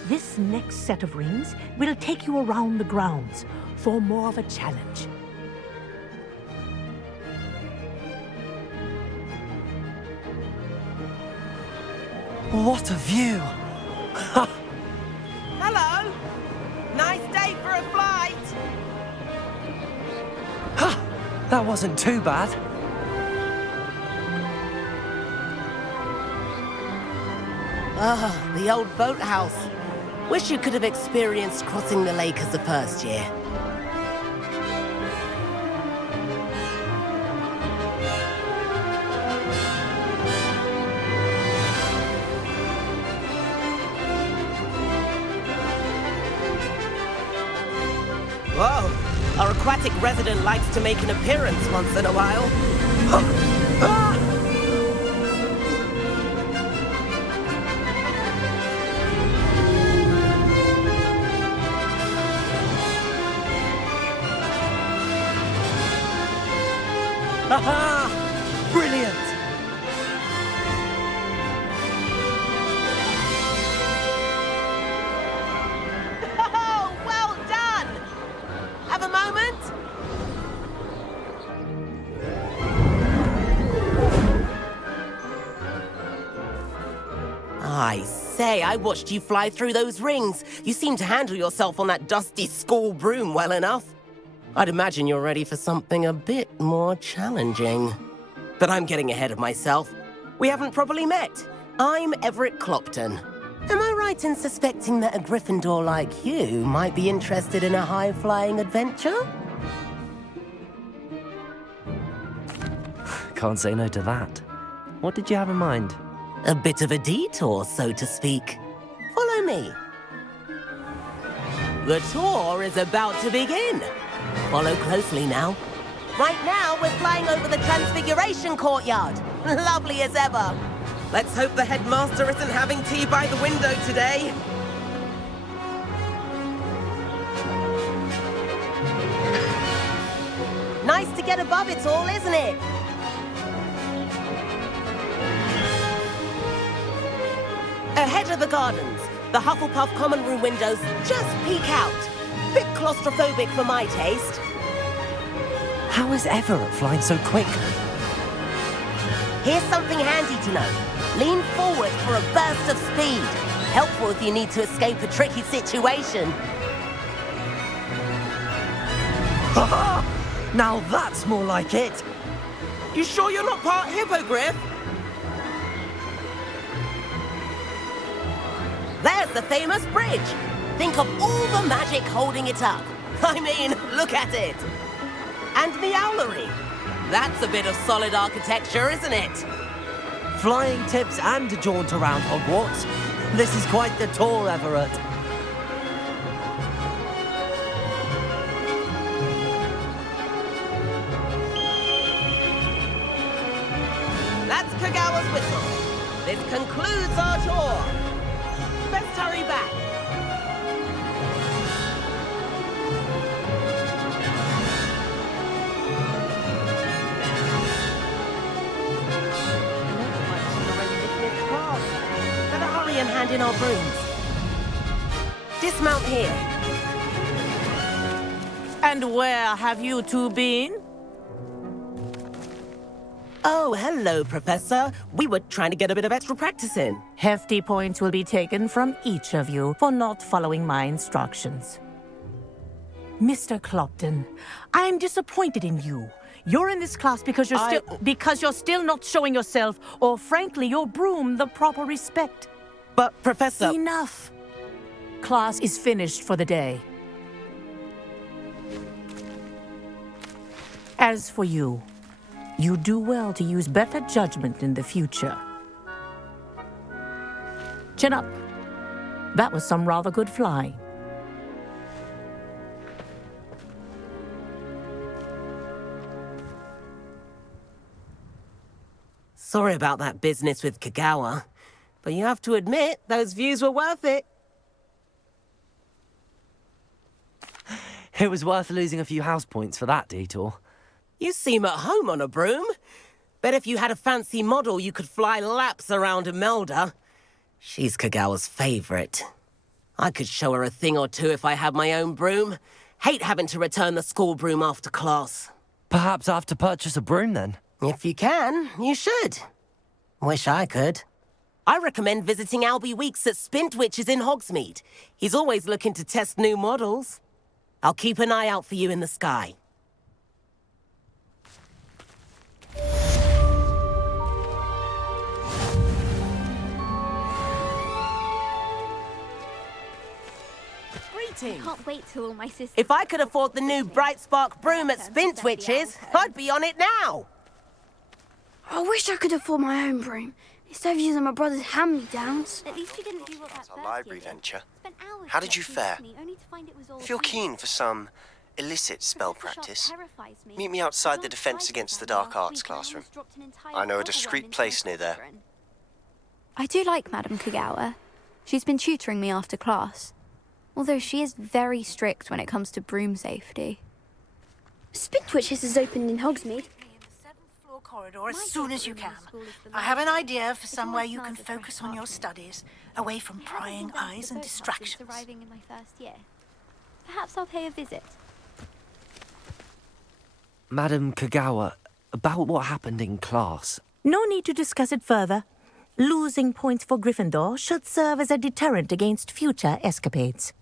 This next set of rings will take you around the grounds for more of a challenge. What a view! Hello! Nice day for a flight! Ha! That wasn't too bad. Ah, the old boathouse. Wish you could have experienced crossing the lake as a first year. Whoa, our aquatic resident likes to make an appearance once in a while. Aha! Brilliant! Oh, well done! Have a moment? I say, I watched you fly through those rings. You seem to handle yourself on that dusty school broom well enough. I'd imagine you're ready for something a bit more challenging. But I'm getting ahead of myself. We haven't properly met. I'm Everett Clopton. Am I right in suspecting that a Gryffindor like you might be interested in a high-flying adventure? Can't say no to that. What did you have in mind? A bit of a detour, so to speak. Follow me. The tour is about to begin. Follow closely now. Right now, we're flying over the Transfiguration Courtyard. Lovely as ever. Let's hope the headmaster isn't having tea by the window today. Nice to get above it all, isn't it? Ahead of the gardens, the Hufflepuff common room windows just peek out. Bit claustrophobic for my taste. How is Everett flying so quick? Here's something handy to know. Lean forward for a burst of speed. Helpful if you need to escape a tricky situation. Now that's more like it. You sure you're not part hippogriff? There's the famous bridge. Think of all the magic holding it up. I mean, look at it. And the owlery. That's a bit of solid architecture, isn't it? Flying tips and a jaunt around Hogwarts. This is quite the tour, Everett. That's Kagawa's whistle. This concludes our tour. Let's hurry back. Better hurry and hand in our brooms. Dismount here. And where have you two been? Oh, hello, Professor. We were trying to get a bit of extra practice in. Hefty points will be taken from each of you for not following my instructions. Mr. Clopton, I am disappointed in you. You're in this class because you're still not showing yourself, or frankly, your broom the proper respect. But, Professor... Enough. Class is finished for the day. As for you, you do well to use better judgment in the future. Chin up. That was some rather good flying. Sorry about that business with Kagawa, but you have to admit, those views were worth it. It was worth losing a few house points for that detour. You seem at home on a broom. Bet if you had a fancy model, you could fly laps around Imelda. She's Kagawa's favorite. I could show her a thing or two if I had my own broom. Hate having to return the school broom after class. Perhaps I have to purchase a broom then. If you can, you should. Wish I could. I recommend visiting Albie Weeks at Spintwitches in Hogsmeade. He's always looking to test new models. I'll keep an eye out for you in the sky. I can't wait till all my sisters... If I could afford the new Bright Spark broom at Spintwitches, I'd be on it now. I wish I could afford my own broom. Instead of using my brother's hand-me-downs. At least you didn't do what that Our library venture. Spent hours How did you fare? me, only to find it was all If you're keen for some illicit spell practice, meet me outside the Defense Against the Dark Arts classroom. I know a discreet place near there. I do like Madame Kagawa. She's been tutoring me after class. Although she is very strict when it comes to broom safety. Spintwitches is opened in Hogsmeade. Corridor as soon as you can. I have an idea for somewhere you can focus on your studies, away from prying eyes and distractions. Arriving in my first year. Perhaps I'll pay a visit. Madam Kagawa, about what happened in class. No need to discuss it further. Losing points for Gryffindor should serve as a deterrent against future escapades.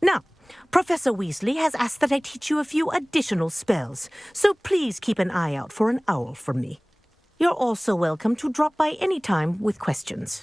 Now, Professor Weasley has asked that I teach you a few additional spells, so please keep an eye out for an owl from me. You're also welcome to drop by any time with questions.